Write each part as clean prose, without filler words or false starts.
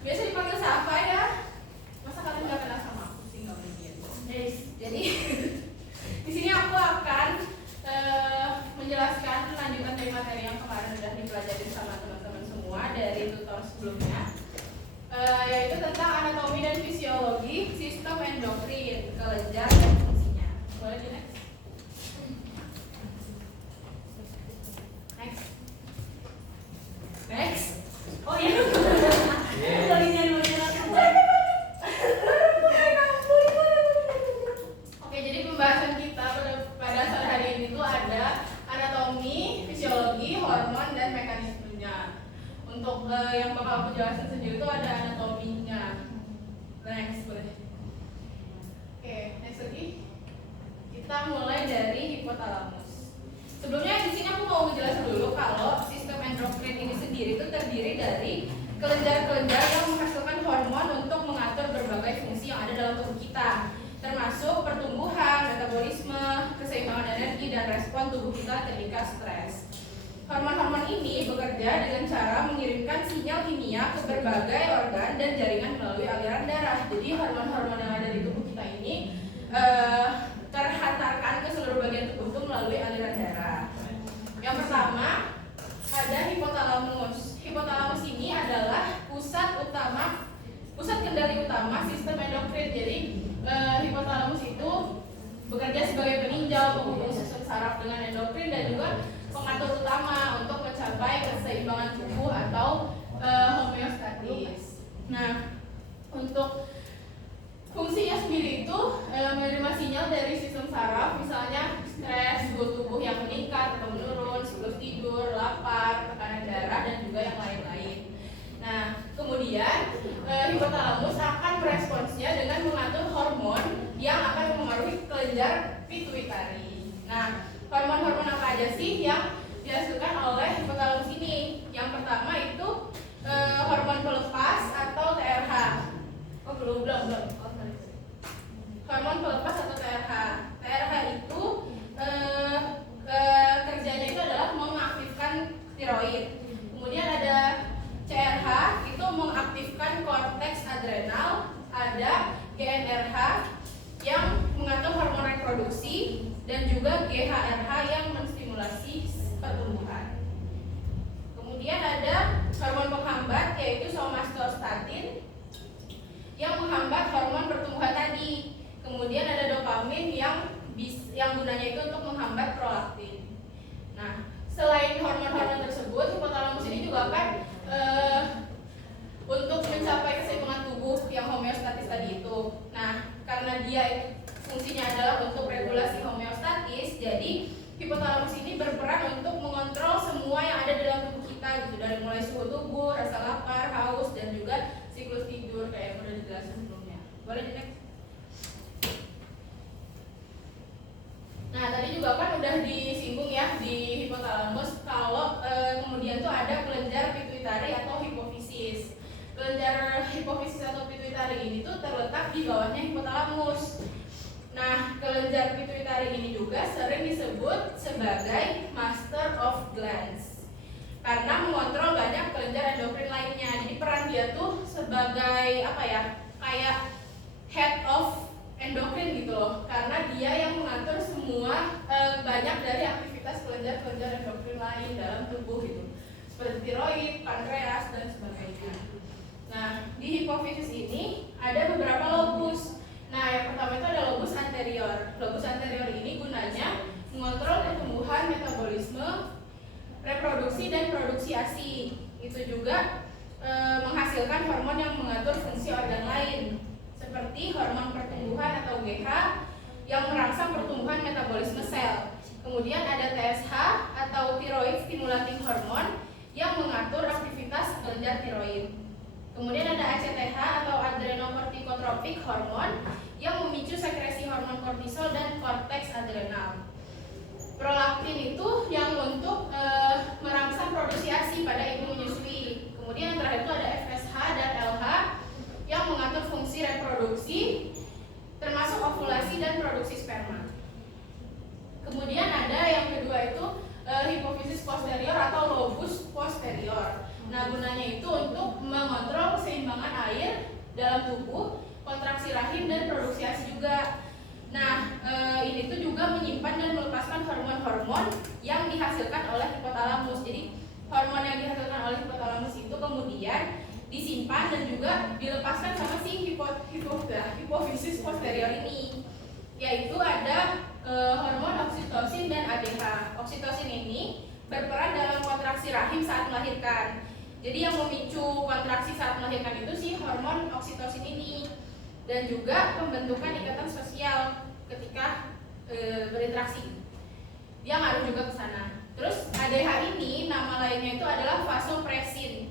Biasa dipanggil siapa ya? Masa kalian nggak kenal sama aku sih, nggak mungkin. Jadi di sini aku akan menjelaskan lanjutan dari materi yang kemarin sudah dipelajari sama teman-teman semua dari tutor sebelumnya, yaitu tentang anatomi dan fisiologi sistem endokrin, kelenjar dan fungsinya. Boleh di next. Next. Oh iya. Oke, jadi pembahasan kita pada sore hari ini tuh ada anatomi, fisiologi, hormon dan mekanismenya. Untuk yang bakal aku jelasin sendiri itu ada anatominya. Next, boleh. Oke, next lagi. Kita mulai dari hipotalamus. Sebelumnya di sini aku mau menjelaskan dulu kalau sistem endokrin ini sendiri itu terdiri dari kelenjar-kelenjar yang menghasilkan hormon untuk mengatur berbagai fungsi yang ada dalam tubuh kita, termasuk pertumbuhan, metabolisme, keseimbangan energi, dan respon tubuh kita ketika stres. Hormon-hormon ini bekerja dengan cara mengirimkan sinyal kimia ke berbagai organ dan jaringan melalui aliran darah. Jadi hormon-hormon yang ada di tubuh kita ini terhantarkan ke seluruh bagian tubuh itu melalui aliran darah. Yang pertama ada hipotalamus. Hipotalamus ini adalah pusat kendali utama sistem endokrin. Jadi hipotalamus itu bekerja sebagai peninjau penghubung sistem saraf dengan endokrin dan juga pengatur utama untuk mencapai keseimbangan tubuh atau homeostatis. Nah, untuk fungsinya sendiri itu menerima sinyal dari sistem saraf, misalnya stres, suhu tubuh yang meningkat atau menurun, siklus tidur, lapar, tekanan darah, dan juga yang lain-lain. Nah, kemudian hipotalamus akan meresponsnya dengan mengatur hormon yang akan mempengaruhi kelenjar pituitari. Nah, hormon-hormon apa aja sih yang dihasilkan oleh hipotalamus ini? Yang pertama itu hormon pelepas atau TRH. Oh, belum. Hormon pelepas atau TRH. TRH itu kerjanya itu adalah mengaktifkan tiroid. Kemudian ada CRH itu mengaktifkan korteks adrenal, ada GnRH yang mengatur hormon reproduksi, dan juga GHRH yang menstimulasi pertumbuhan. Kemudian ada hormon penghambat yaitu somatostatin yang menghambat hormon pertumbuhan tadi. Kemudian ada dopamin yang gunanya itu untuk menghambat prolaktin. Nah, selain hormon-hormon tersebut, hipotalamus ini juga akan untuk mencapai keseimbangan tubuh yang homeostatis tadi itu. Nah, karena dia fungsinya adalah untuk regulasi homeostatis, jadi hipotalamus ini berperan untuk mengontrol semua yang ada dalam tubuh kita gitu, dari mulai suhu tubuh, rasa lapar, haus, dan juga siklus tidur kayak yang udah dijelasin sebelumnya. Boleh di next. Nah, tadi juga kan udah disinggung ya di hipotalamus kalau kemudian tuh ada kelenjar pituitari atau hipofisis. Kelenjar hipofisis atau pituitari ini tuh terletak di bawahnya hipotalamus. Nah, kelenjar pituitari ini juga sering disebut sebagai master of glands karena mengontrol banyak kelenjar endokrin lainnya. Jadi peran dia tuh sebagai apa ya? Kayak head of endokrin gitu loh, karena dia yang mengatur semua banyak dari aktivitas kelenjar-kelenjar endokrin lain dalam tubuh gitu, seperti tiroid, pankreas, dan sebagainya. Nah, di hipofisis ini ada beberapa lobus. Nah, yang pertama itu ada lobus anterior. Lobus anterior ini gunanya mengontrol pertumbuhan, metabolisme, reproduksi, dan produksi ASI. Itu juga menghasilkan hormon yang mengatur fungsi organ lain, seperti hormon pertumbuhan atau GH yang merangsang pertumbuhan metabolisme sel. Kemudian ada TSH atau thyroid stimulating hormone yang mengatur aktivitas kelenjar tiroid. Kemudian ada ACTH atau adrenocorticotropic hormone yang memicu sekresi hormon kortisol dan korteks adrenal. Prolaktin itu yang untuk merangsang produksi ASI pada ibu menyusui. Kemudian yang terakhir itu ada FSH dan LH yang mengatur fungsi reproduksi termasuk ovulasi dan produksi sperma. Kemudian ada yang kedua itu hipofisis posterior atau lobus posterior. Nah, gunanya itu untuk mengontrol keseimbangan dalam tubuh, kontraksi rahim, dan produksi ASI juga. Nah, ini tuh juga menyimpan dan melepaskan hormon-hormon yang dihasilkan oleh hipotalamus. Jadi, hormon yang dihasilkan oleh hipotalamus itu kemudian disimpan dan juga dilepaskan sama si hipofisis posterior ini. Yaitu ada hormon oksitosin dan ADH. Oksitosin ini berperan dalam kontraksi rahim saat melahirkan. Jadi yang memicu kontraksi saat melahirkan itu si hormon oksitosin ini. Dan juga pembentukan ikatan sosial ketika berinteraksi. Dia ngaruh juga ke sana. Terus ADH ini nama lainnya itu adalah vasopresin.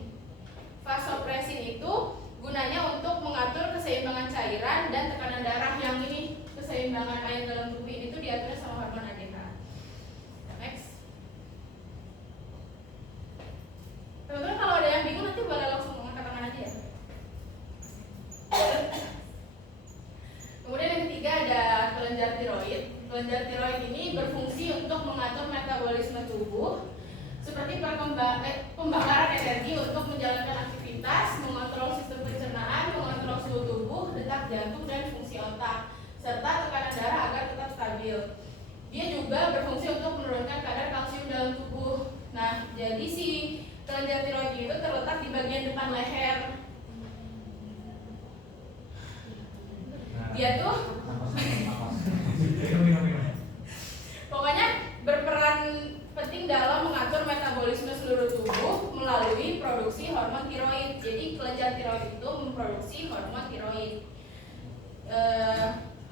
Vasopresin itu gunanya untuk mengatur keseimbangan cairan dan tekanan darah. Yang ini keseimbangan air dalam tubuh ini tuh diatur sama hormon ADH. Next. Teman-teman kalau ada yang bingung nanti boleh langsung angkat tangan aja ya. Kemudian yang ketiga ada kelenjar tiroid. Kelenjar tiroid ini berfungsi untuk mengatur metabolisme tubuh seperti pembakaran energi untuk menjalankan aktivitas, mengontrol sistem pencernaan, mengontrol suhu tubuh, detak jantung, dan fungsi otak, serta tekanan darah agar tetap stabil. Dia juga berfungsi untuk menurunkan kadar kalsium dalam tubuh. Nah, jadi si kelenjar tiroid itu terletak di bagian depan leher. Dia tuh pokoknya berperan penting dalam mengatur metabolisme seluruh tubuh melalui produksi hormon tiroid. Jadi kelenjar tiroid itu memproduksi hormon tiroid.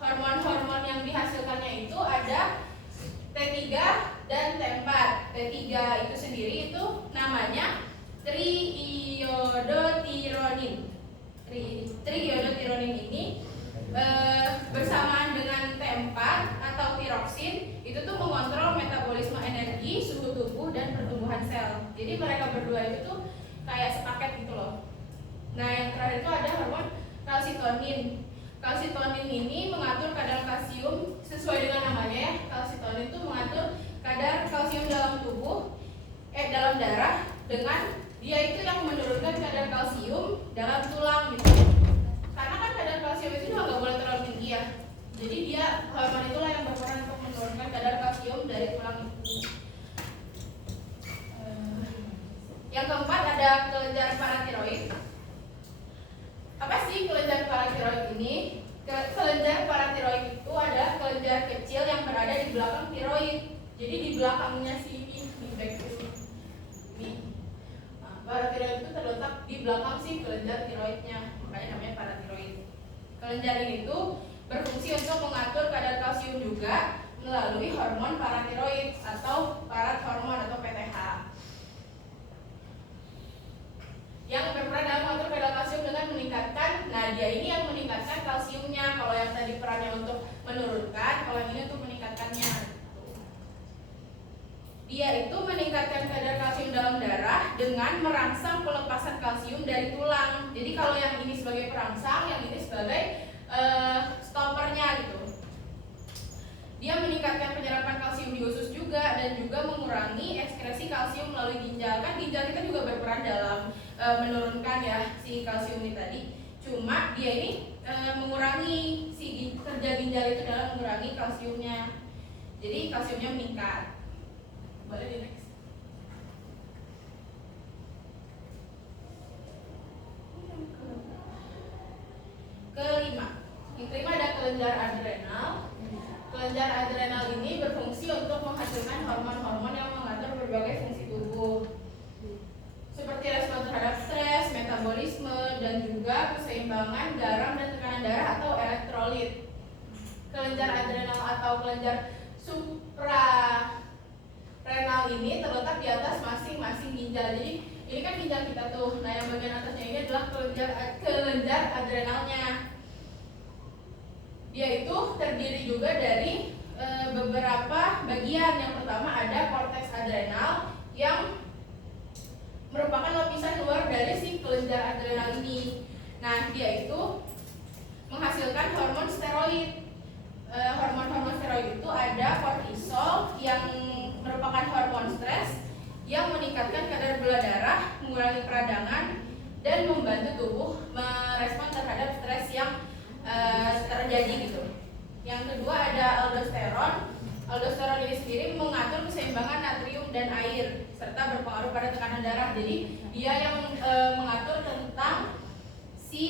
Hormon-hormon yang dihasilkannya itu ada T3 dan T4. T3 itu sendiri itu namanya triiodotironin. Triiodotironin ini bersamaan dengan T4 atau tiroksin itu tuh mengontrol metabolisme energi, suhu tubuh, dan pertumbuhan sel. Jadi mereka berdua itu tuh kayak sepaket gitu loh. Nah yang terakhir itu ada hormon kalsitonin. Kalsitonin ini mengatur kadar kalsium sesuai dengan namanya ya. Kalsitonin itu mengatur kadar kalsium dalam tubuh, dalam darah, dengan dia itu yang menurunkan kadar kalsium dalam tulang gitu. Karena kan kadar kalsium itu juga nggak boleh terlalu tinggi ya. Jadi dia hormon itulah yang berperan untuk menurunkan kadar kalsium dari tulang itu. Yang keempat ada kelenjar paratiroid. Apa sih kelenjar paratiroid ini? Kelenjar paratiroid itu adalah kelenjar kecil yang berada di belakang tiroid. Jadi di belakangnya si back ini. Nah, paratiroid itu terletak di belakang si kelenjar tiroidnya. Makanya namanya paratiroid. Kelenjar ini tuh berfungsi untuk mengatur kadar kalsium juga melalui hormon paratiroid atau parathormon atau PTH. Yang berperan dalam mengatur kadar kalsium dengan meningkatkan, nah dia ini yang meningkatkan kalsiumnya. Kalau yang tadi perannya untuk menurunkan, kalau yang ini untuk meningkatkannya. Dia itu meningkatkan kadar kalsium dalam darah dengan merangsang pelepasan kalsium dari tulang. Jadi kalau yang ini sebagai perangsang, yang ini sebagai stoppernya gitu. Dia meningkatkan penyerapan kalsium di usus juga dan juga mengurangi ekskresi kalsium melalui ginjal. Kan ginjal kita juga berperan dalam menurunkan ya si kalsium ini tadi. Cuma dia ini mengurangi si kerja ginjal itu dalam mengurangi kalsiumnya. Jadi kalsiumnya meningkat. Boleh di next. Yang kelima ada kelenjar adrenal. Kelenjar adrenal ini berfungsi untuk menghasilkan hormon-hormon yang mengatur berbagai fungsi tubuh, seperti respon terhadap stres, metabolisme, dan juga keseimbangan garam dan tekanan darah atau elektrolit. Kelenjar adrenal atau kelenjar suprarenal ini terletak di atas masing-masing ginjal. Jadi ini kan ginjal kita tuh. Nah yang bagian atasnya ini adalah kelenjar adrenalnya. Dia itu terdiri juga dari beberapa bagian. Yang pertama ada korteks adrenal yang merupakan lapisan luar dari si kelenjar adrenal ini. Nah, dia itu menghasilkan hormon steroid. Hormon-hormon steroid itu ada kortisol yang merupakan hormon stres yang meningkatkan kadar gula darah, mengurangi peradangan, dan membantu tubuh merespon terhadap stres yang terjadi gitu. Yang kedua ada aldosteron. Aldosteron ini sendiri mengatur keseimbangan natrium dan air serta berpengaruh pada tekanan darah. Jadi dia yang mengatur tentang si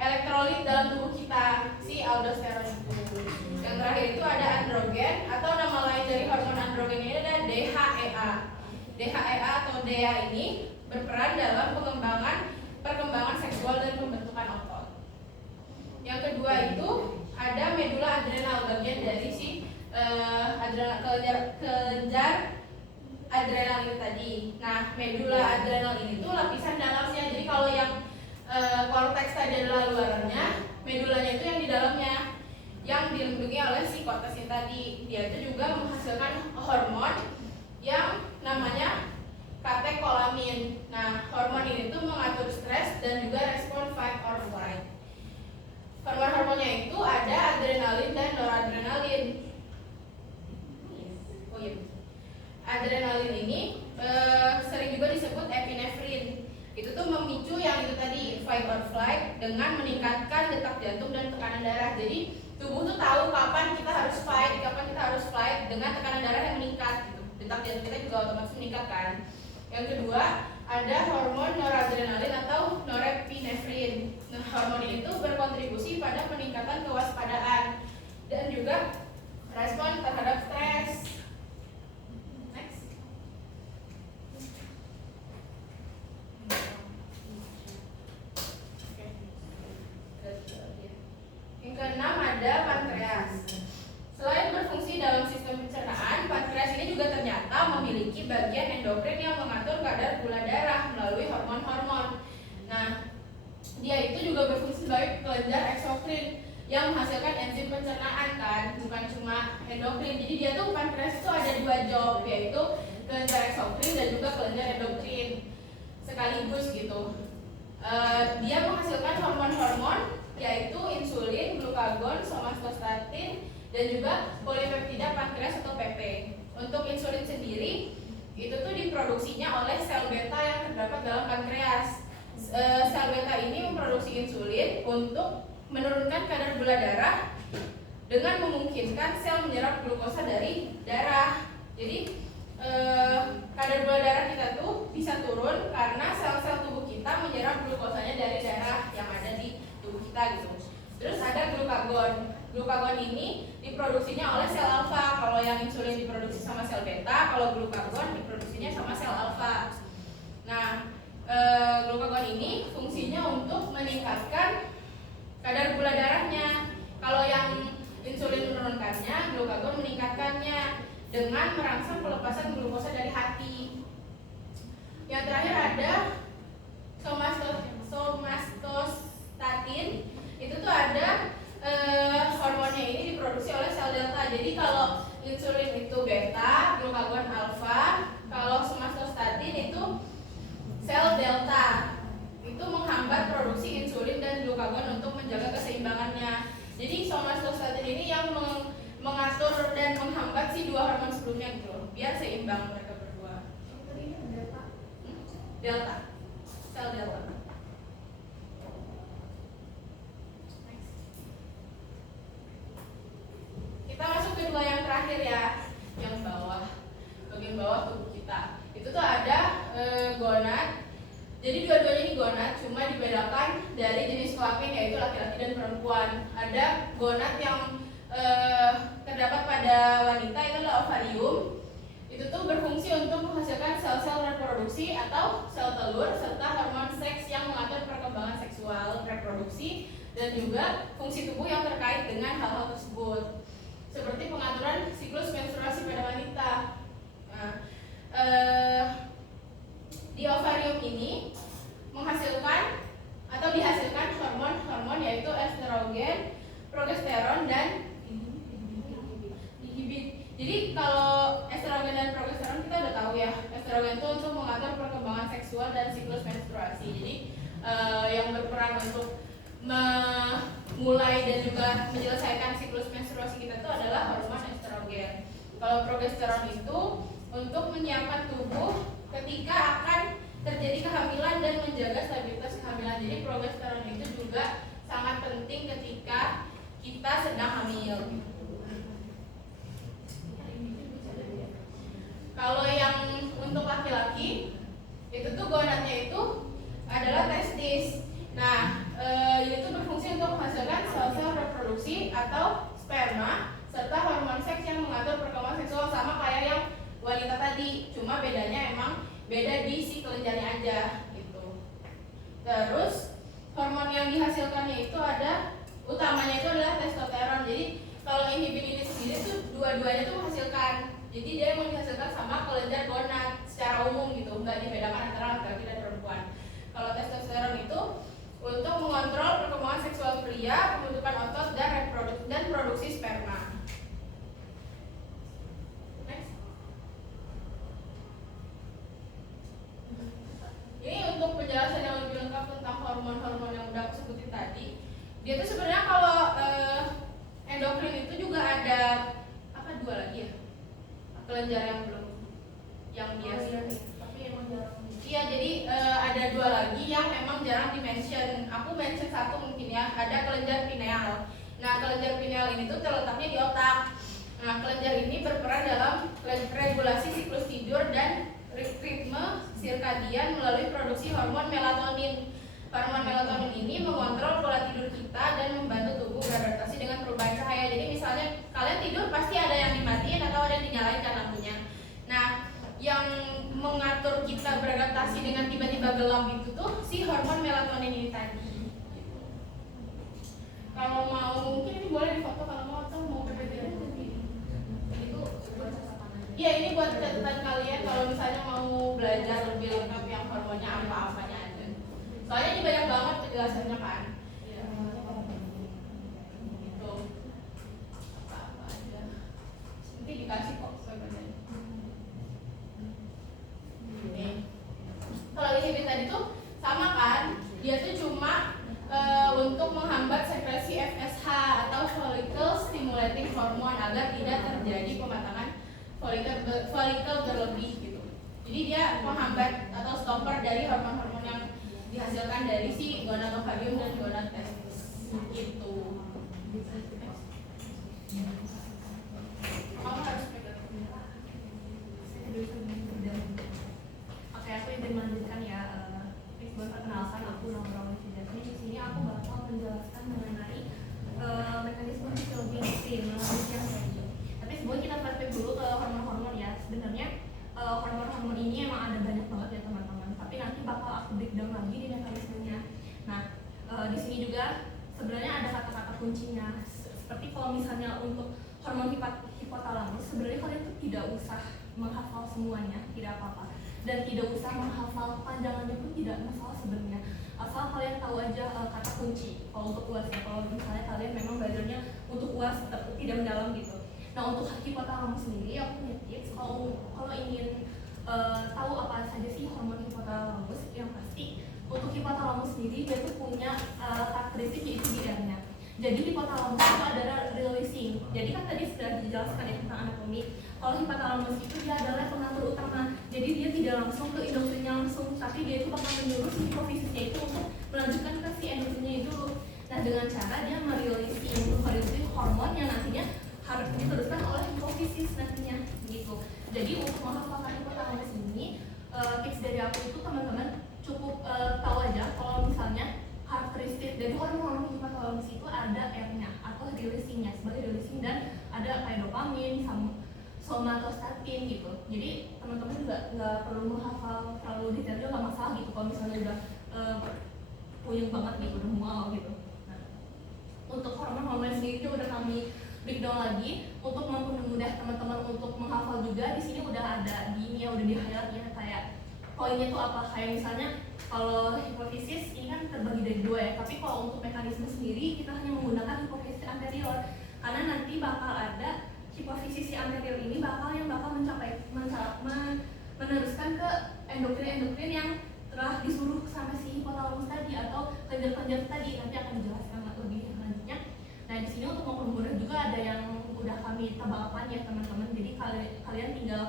elektrolit dalam tubuh kita, si aldosteron itu. Yang terakhir itu ada androgen atau nama lain dari hormon androgen ini adalah DHEA. DHEA atau DHEA ini berperan dalam perkembangan seksual dan pembentukan otot. Yang kedua itu ada medula adrenal, bagian dari si kelenjar adrenal itu tadi. Nah, medula adrenal ini tuh lapisan dalamnya. Jadi kalau yang korteks tadi adalah luarnya, medulanya itu yang di dalamnya, yang dilindungi oleh si korteks ini tadi. Dia itu juga menghasilkan hormon yang namanya katekolamin. Nah, hormon ini tuh mengatur stres dan juga respon fight or flight. Hormon-hormonnya itu ada adrenalin dan noradrenalin. Oh iya. Adrenalin ini sering juga disebut epinefrin. Itu tuh memicu yang itu tadi fight or flight dengan meningkatkan detak jantung dan tekanan darah. Jadi tubuh tuh tahu kapan kita harus fight, kapan kita harus flight dengan tekanan darah yang meningkat gitu. Detak jantung kita juga otomatis meningkat kan. Yang kedua ada hormon noradrenalin atau norepinefrin. Nah, hormon itu berkontribusi pada peningkatan kewaspadaan dan juga respon terhadap stres. Next. Yang keenam ada pankreas. Selain berfungsi dalam sistem pencernaan, pankreas ini juga ternyata memiliki bagian endokrin yang mengatur kadar gula darah melalui hormon-hormon. Nah, dia itu juga berfungsi sebagai kelenjar eksokrin yang menghasilkan enzim pencernaan kan, bukan cuma endokrin. Jadi dia tuh pankreas itu ada dua job, yaitu kelenjar eksokrin dan juga kelenjar endokrin sekaligus gitu. Dia menghasilkan hormon-hormon yaitu insulin, glukagon, somatostatin dan juga polipeptida pankreas atau PP. Untuk insulin sendiri itu tuh diproduksinya oleh sel beta yang terdapat dalam pankreas. Sel beta ini memproduksi insulin untuk menurunkan kadar gula darah dengan memungkinkan sel menyerap glukosa dari darah. Jadi kadar gula darah kita tuh bisa turun karena sel-sel tubuh kita menyerap glukosanya dari darah yang ada di tubuh kita gitu. Terus ada glukagon. Glukagon ini diproduksinya oleh sel alfa. Kalau yang insulin diproduksi sama sel beta, kalau glukagon diproduksinya sama sel alfa. Nah, glukagon ini fungsinya untuk meningkatkan kadar gula darahnya. Kalau yang insulin menurunkannya, glukagon meningkatkannya dengan merangsang pelepasan glukosa dari hati. Yang terakhir ada somatostatin. Itu tuh ada hormonnya ini diproduksi oleh sel delta. Jadi kalau insulin itu beta, glukagon alfa. Kalau somatostatin itu sel delta. Itu menghambat produksi insulin dan glukagon untuk menjaga keseimbangannya. Jadi somatostatin ini yang mengatur dan menghambat si dua hormon sebelumnya gitu, biar seimbang mereka berdua. Ini delta. Delta, sel delta. Kita masuk ke dua yang terakhir ya, yang bawah, bagian bawah tubuh kita. Itu tuh ada gonad. Jadi dua-duanya ini gonad, cuma dibedakan dari jenis kelamin yaitu laki-laki dan perempuan. Ada gonad yang terdapat pada wanita, itu adalah ovarium. Itu tuh berfungsi untuk menghasilkan sel-sel reproduksi atau sel telur serta hormon seks yang mengatur perkembangan seksual, reproduksi dan juga fungsi tubuh yang terkait dengan hal-hal tersebut, seperti pengaturan siklus menstruasi pada wanita. Nah, di ovarium ini menghasilkan atau dihasilkan hormon-hormon yaitu estrogen, progesteron dan inhibit. Jadi kalau estrogen dan progesteron kita udah tahu ya, estrogen itu untuk mengatur perkembangan seksual dan siklus menstruasi. Jadi yang berperan untuk memulai dan juga menyelesaikan siklus menstruasi kita itu adalah hormon estrogen. Kalau progesteron itu untuk menyiapkan tubuh ketika akan terjadi kehamilan dan menjaga stabilitas kehamilan. Jadi progesteron itu juga sangat penting ketika kita sedang hamil. Kalau yang untuk laki-laki itu tuh gonadnya itu adalah testis. Nah, ini tuh berfungsi untuk menghasilkan sel-sel reproduksi atau sperma serta hormon seks yang mengatur perkembangan seksual, sama kayak yang wanita tadi, cuma bedanya emang beda di si kelenjarnya aja gitu. Terus hormon yang dihasilkannya itu ada, utamanya itu adalah testosteron. Jadi kalau inhibin ini sendiri tuh dua-duanya tuh menghasilkan. Jadi dia emang dihasilkan sama kelenjar gonad secara umum gitu, nggak dibedakan antara laki-laki dan perempuan. Kalau testosteron itu untuk mengontrol perkembangan seksual pria, pembentukan otot dan produksi sperma. Next. Ini untuk penjelasan yang lebih lengkap tentang hormon-hormon yang udah aku sebutin tadi. Dia tuh sebenarnya kalau endokrin itu juga ada apa, dua lagi ya? Kelenjar yang belum, yang biasa. Tapi emang jarang. Iya, jadi ada dua lagi yang emang jarang di-mention. Aku mention satu mungkin ya, ada kelenjar pineal. Nah, kelenjar pineal ini tuh terletaknya di otak. Nah, kelenjar ini berperan dalam regulasi siklus tidur dan ritme sirkadian melalui produksi hormon melatonin. Hormon melatonin ini mengontrol pola tidur kita dan membantu tubuh beradaptasi dengan perubahan cahaya. Jadi misalnya kalian tidur pasti ada yang dimatiin atau ada yang dinyalain kan lampunya. Nah, yang mengatur kita beradaptasi dengan tiba-tiba gelap itu tuh si hormon melatonin ini tadi. Kalau mau mungkin ini boleh difoto kalau mau, atau mau berbeda. Itu buat catatan aja. Iya, ini buat catatan kalian kalau misalnya mau belajar lebih lengkap yang hormonnya apa-apanya aja. Soalnya ini banyak banget penjelasannya kan. Iya. Gitu. Apa aja. Nanti dikasih kok sebenarnya. Kalau inhibin tadi tuh sama kan, dia tuh cuma untuk menghambat sekresi FSH atau follicle stimulating hormone agar tidak terjadi pematangan follicle berlebih gitu. Jadi dia menghambat atau stopper dari hormon-hormon yang dihasilkan dari si gonadotropin dan gonadotestis gitu. Kamu harus pegang. Oke, aku ingin melanjutkan ya. Buat perkenalkan, aku Nongkrong Cijasmi. Di sini aku bakal menjelaskan mengenai mekanisme fisiologi mesin melalui yang tadi. Tapi sebelum kita flashback dulu ke hormon-hormon ya, sebenarnya hormon-hormon ini emang ada banyak banget ya teman-teman. Tapi nanti bakal aku breakdown lagi di mekanismenya. Nah, di sini juga sebenarnya ada kata-kata kuncinya. Seperti kalau misalnya untuk hormon hipotalamus, sebenarnya kalian tuh tidak usah menghafal semuanya, tidak apa-apa. Dan tidak usah menghafal panjangannya pun tidak masalah sebenarnya, asal kalian tahu aja kata kunci. Kalau untuk UAS ya, kalau misalnya kalian memang belajarnya untuk UAS tidak mendalam gitu. Nah, untuk hipotalamus sendiri aku punya tips. Kalau ingin tahu apa saja sih hormon hipotalamus, yang pasti untuk hipotalamus sendiri dia tuh punya karakteristik yaitu GR-nya. Jadi hipotalamus itu adalah releasing. Jadi kan tadi sudah dijelaskan ya tentang anatomi. Kalau hipotalamus itu dia adalah pengatur utama. Jadi dia tidak langsung ke endokrinnya langsung, tapi dia itu bakal menyuruh si hipofisisnya itu untuk melanjutkan ke si endokrinnya itu dulu. Nah, dengan cara dia merilis hormon yang nantinya harus diteruskan oleh hipofisis nantinya gitu. Jadi untuk menghafalkan hipotalamus ini, tips dari aku itu teman-teman cukup tahu aja kalau misalnya karakteristik dari hormon hipotalamus itu ada R-nya atau releasing-nya sebagai releasing, dan ada kayak dopamin, somatostatin gitu. Jadi teman-teman juga nggak perlu menghafal terlalu detail, juga nggak masalah gitu kalau misalnya udah puyeng banget gitu, udah mual gitu. Nah, untuk hormon-hormon sendiri udah kami breakdown lagi untuk mempermudah teman-teman untuk menghafal juga. Di sini udah ada di ini ya, udah di-highlight ya, kayak poinnya tuh apa, kayak misalnya kalau hipofisis ini kan terbagi dari dua ya, tapi kalau untuk mekanisme sendiri kita hanya menggunakan hipofisis anterior, karena nanti bakal ada hipofisis anterior ini yang bakal meneruskan ke endokrin yang telah disuruh sama si hipotalamus tadi atau kelenjar-kelenjar tadi, nanti akan dijelaskan lebih lanjutnya. Nah, di sini untuk mempermudah juga ada yang udah kami tabelkan ya teman-teman, jadi kalian tinggal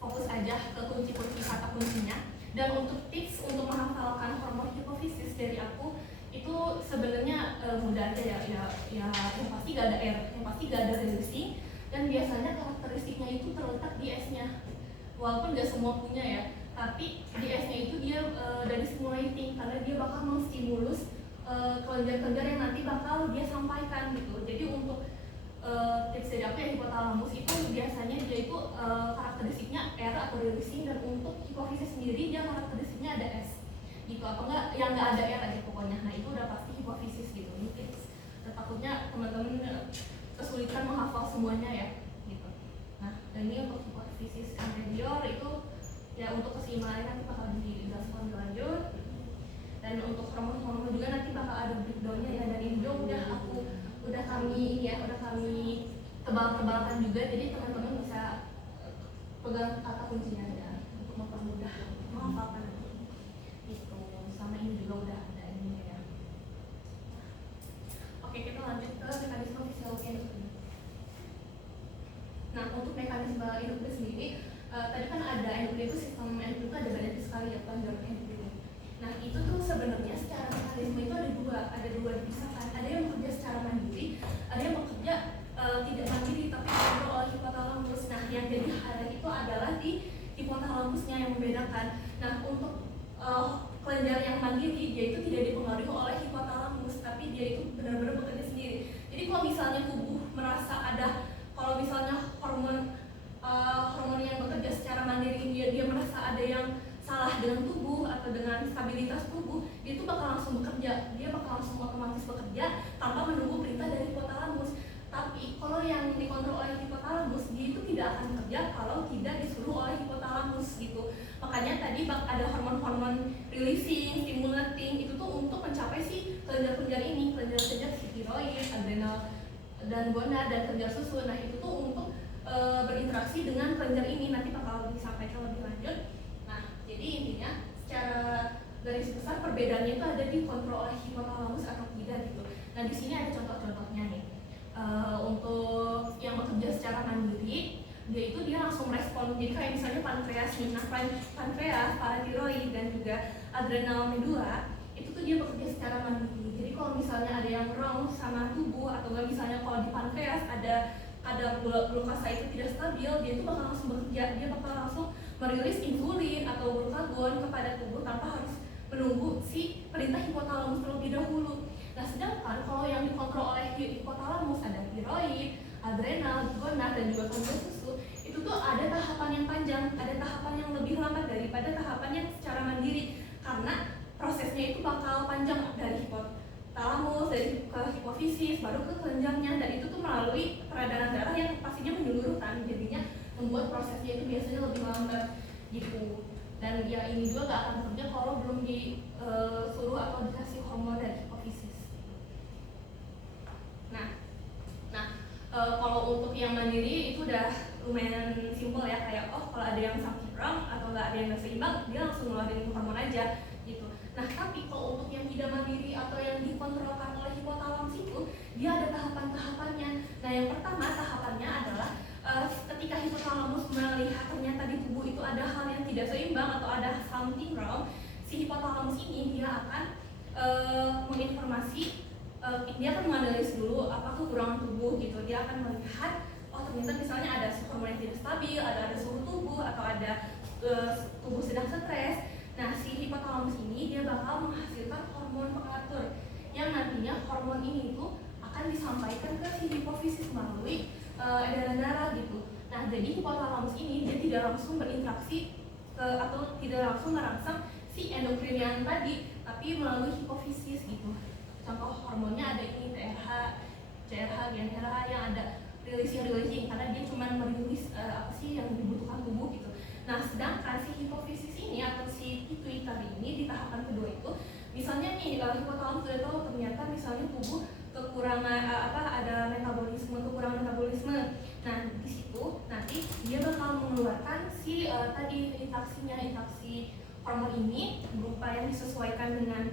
fokus aja ke kunci-kunci kata kuncinya. Dan untuk tips untuk menghafalkan hormon hipofisis dari aku itu sebenarnya mudah aja ya yang pasti gak ada R, yang pasti gak ada releasing, dan biasanya karakteristiknya itu terletak di S-nya. Walaupun gak semua punya ya, tapi di S-nya itu dia dari stimulating karena dia bakal menstimulus kelenjar-kelenjar yang nanti bakal dia sampaikan gitu. Jadi untuk tips dari aku yang hipotalamus itu biasanya dia itu karakteristiknya R atau releasing, dan untuk hipofisis sendiri dia karakteristiknya ada S gitu, apa enggak yang nggak ada R aja pokoknya. Nah itu udah pasti hipofisis gitu. Ini tips. Dan takutnya teman-teman kesulitan menghafal semuanya ya gitu. Nah dan ini untuk hipofisis anterior itu ya untuk keseimbangan nanti bakal dijelaskan lebih lanjut. Dan untuk hormon-hormon juga nanti bakal ada breakdownnya ya, dan ini udah kami tebal-tebalkan juga, jadi teman-teman bisa pegang kata kuncinya ya untuk mempermudah menghafalkan itu. Sama ini juga udah ada ini ya. Oke, kita lanjut ke mekanisme fisiologi endokrin. Nah untuk mekanisme endokrin sendiri tadi kan ada endokrin itu, sistem endokrin itu ada banyak sekali ya pelajaran endokrin. Nah itu tuh sebenarnya secara mekanisme itu ada dua dipisahkan. Ada yang bekerja secara mandiri, ada yang bekerja tidak mandiri tapi dikontrol oleh hipotalamus. Nah yang jadi highlight itu adalah di hipotalamusnya yang membedakan. Nah untuk kelenjar yang mandiri dia itu tidak dipengaruhi oleh hipotalamus, tapi dia itu benar-benar bekerja sendiri. Jadi kalau misalnya tubuh merasa ada, kalau misalnya hormon yang bekerja secara mandiri dia merasa ada yang salah dengan tubuh atau dengan stabilitas tubuh, dia itu bakal langsung bekerja, dia bakal langsung otomatis bekerja tanpa menunggu perintah dari hipotalamus. Tapi kalau yang dikontrol oleh hipotalamus, dia itu tidak akan bekerja kalau tidak disuruh oleh hipotalamus gitu. Makanya tadi ada hormon-hormon releasing, stimulating itu tuh untuk mencapai si kelenjar-kelenjar ini, kelenjar-kelenjar si tiroid, adrenal dan gonad dan kelenjar susu. Nah itu tuh untuk berinteraksi dengan kelenjar ini, nanti bakal disampaikan lebih lanjut. Jadi intinya secara garis besar perbedaannya itu ada di kontrol oleh hipotalamus atau tidak gitu. Nah di sini ada contoh-contohnya nih. Untuk yang bekerja secara mandiri, dia langsung merespon. Jadi kayak misalnya pankreas nih, nah pankreas, paratiroid dan juga adrenal medula itu tuh dia bekerja secara mandiri. Jadi kalau misalnya ada yang wrong sama tubuh, atau enggak misalnya kalau di pankreas ada kadar glukasa itu tidak stabil, dia itu bakal langsung bekerja, dia bakal langsung merilis insulin atau glukagon kepada tubuh tanpa harus menunggu si perintah hipotalamus terlebih dahulu. Nah sedangkan kalau yang dikontrol oleh hipotalamus ada tiroid, adrenal, gonad dan juga kelenjar susu, itu tuh ada tahapan yang panjang, ada tahapan yang lebih lambat daripada tahapan yang secara mandiri, karena prosesnya itu bakal panjang dari hipotalamus, dari ke hipofisis, baru ke kelenjarnya, dan itu tuh melalui peredaran darah yang pastinya menyeluruhkan, jadinya membuat prosesnya itu biasanya lebih lambat gitu. Dan ya ini juga gak akan bekerja kalau belum disuruh atau dikasih hormon dari hipofisis. Nah kalau untuk yang mandiri itu udah lumayan simpel ya, kayak kalau ada yang something wrong atau nggak ada yang nggak seimbang, dia langsung ngeluarin hormon aja gitu. Nah tapi kalau untuk yang tidak mandiri atau yang dikontrolkan oleh hipotalamus itu, dia ada tahapan-tahapannya. Nah yang pertama tahapannya adalah ketika hipotalamus melihat ternyata di tubuh itu ada hal yang tidak seimbang atau ada something wrong, si hipotalamus ini dia akan menginformasi, dia akan menganalisis dulu apa kekurangan tubuh gitu. Dia akan melihat ternyata misalnya ada hormon yang tidak stabil, ada suhu tubuh atau ada tubuh sedang stres. Nah si hipotalamus ini dia bakal menghasilkan hormon pengatur yang nantinya hormon ini itu akan disampaikan ke si hipofisis melalui edaran darah gitu. Nah jadi hipotalamus ini dia tidak langsung berinteraksi atau tidak langsung merangsang si endokrin yang tadi, tapi melalui hipofisis gitu. Contoh hormonnya ada ini CRH, GnRH yang ada releasing karena dia cuma merilis apa sih yang dibutuhkan tubuh gitu. Nah sedangkan si hipofisis ini atau si pituitari ini di tahapan kedua itu, misalnya nih hipotalamus sudah tahu ternyata misalnya tubuh kekurangan ada kekurangan metabolisme. Nah di situ nanti dia bakal mengeluarkan si tadi interaksi hormon ini berupa yang disesuaikan dengan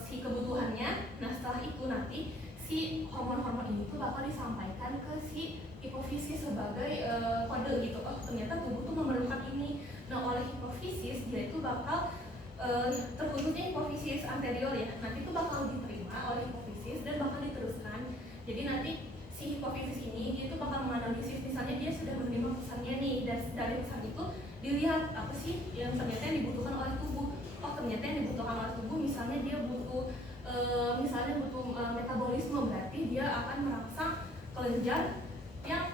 si kebutuhannya. Nah setelah itu nanti si hormon-hormon ini tuh bakal disampaikan ke si hipofisis sebagai kode gitu. Oh ternyata tubuh tuh memerlukan ini. Nah oleh hipofisis dia itu bakal terkhususnya hipofisis anterior ya, nanti itu bakal diterima oleh hipofisis dan bakal diteruskan. Jadi nanti si hipofisis ini dia tuh bakal menganalisis, misalnya dia sudah menerima pesannya nih, dan dari pesan itu dilihat apa sih yang ternyata yang dibutuhkan oleh tubuh. Oh ternyata yang dibutuhkan oleh tubuh misalnya dia butuh metabolisme, berarti dia akan merangsang kelenjar yang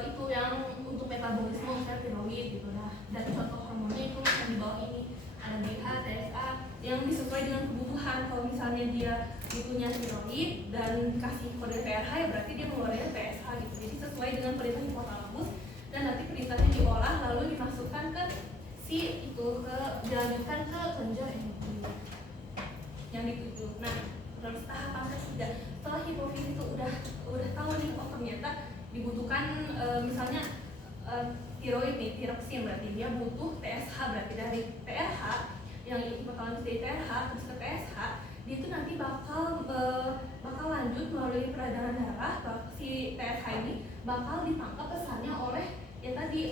itu yang untuk metabolisme misalnya tiroid gitu. Nah, dan contoh hormonnya itu yang di bawah ini ada BH, TSA yang disesuai dengan kebutuhan. Kalau misalnya dia butuhnya tiroid dan kasih kode TRH ya berarti dia mengeluarkan TSH gitu. Jadi sesuai dengan perintah hipotalamus, dan nanti perintahnya diolah lalu dimasukkan ke dilanjutkan ke kelenjar yang dituju. Nah, terus tahapan ketiga setelah hipofisis itu udah tahu nih, oh ternyata dibutuhkan misalnya tiroid nih, tiroksin, berarti dia butuh TSH, berarti dari TRH yang hipotalamus dari TRH terus ke TSH, dia itu nanti bakal lanjut melalui peradangan darah, si TSH ini bakal ditangkap pesannya oleh yang tadi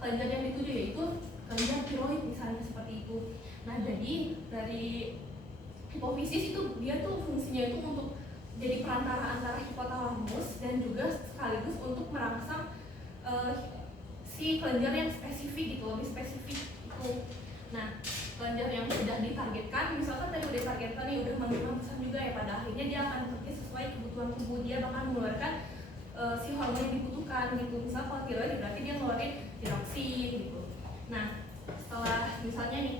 kelenjar yang dituju, yaitu kelenjar tiroid misalnya seperti itu. Nah, jadi dari hipofisis itu dia tuh fungsinya itu untuk jadi perantara antara hipotalamus dan juga sekaligus untuk merangsang si kelenjar yang spesifik gitu, lebih spesifik itu. Nah, kelenjar yang sudah ditargetkan, misalkan tadi udah ditargetkan nih, udah menerima pesan juga ya, pada akhirnya dia akan bekerja sesuai kebutuhan tubuh, dia bakal mengeluarkan si hormon yang dibutuhkan gitu. Misal kalau tiroid berarti dia ngeluarin tiroksin gitu. Nah, setelah misalnya nih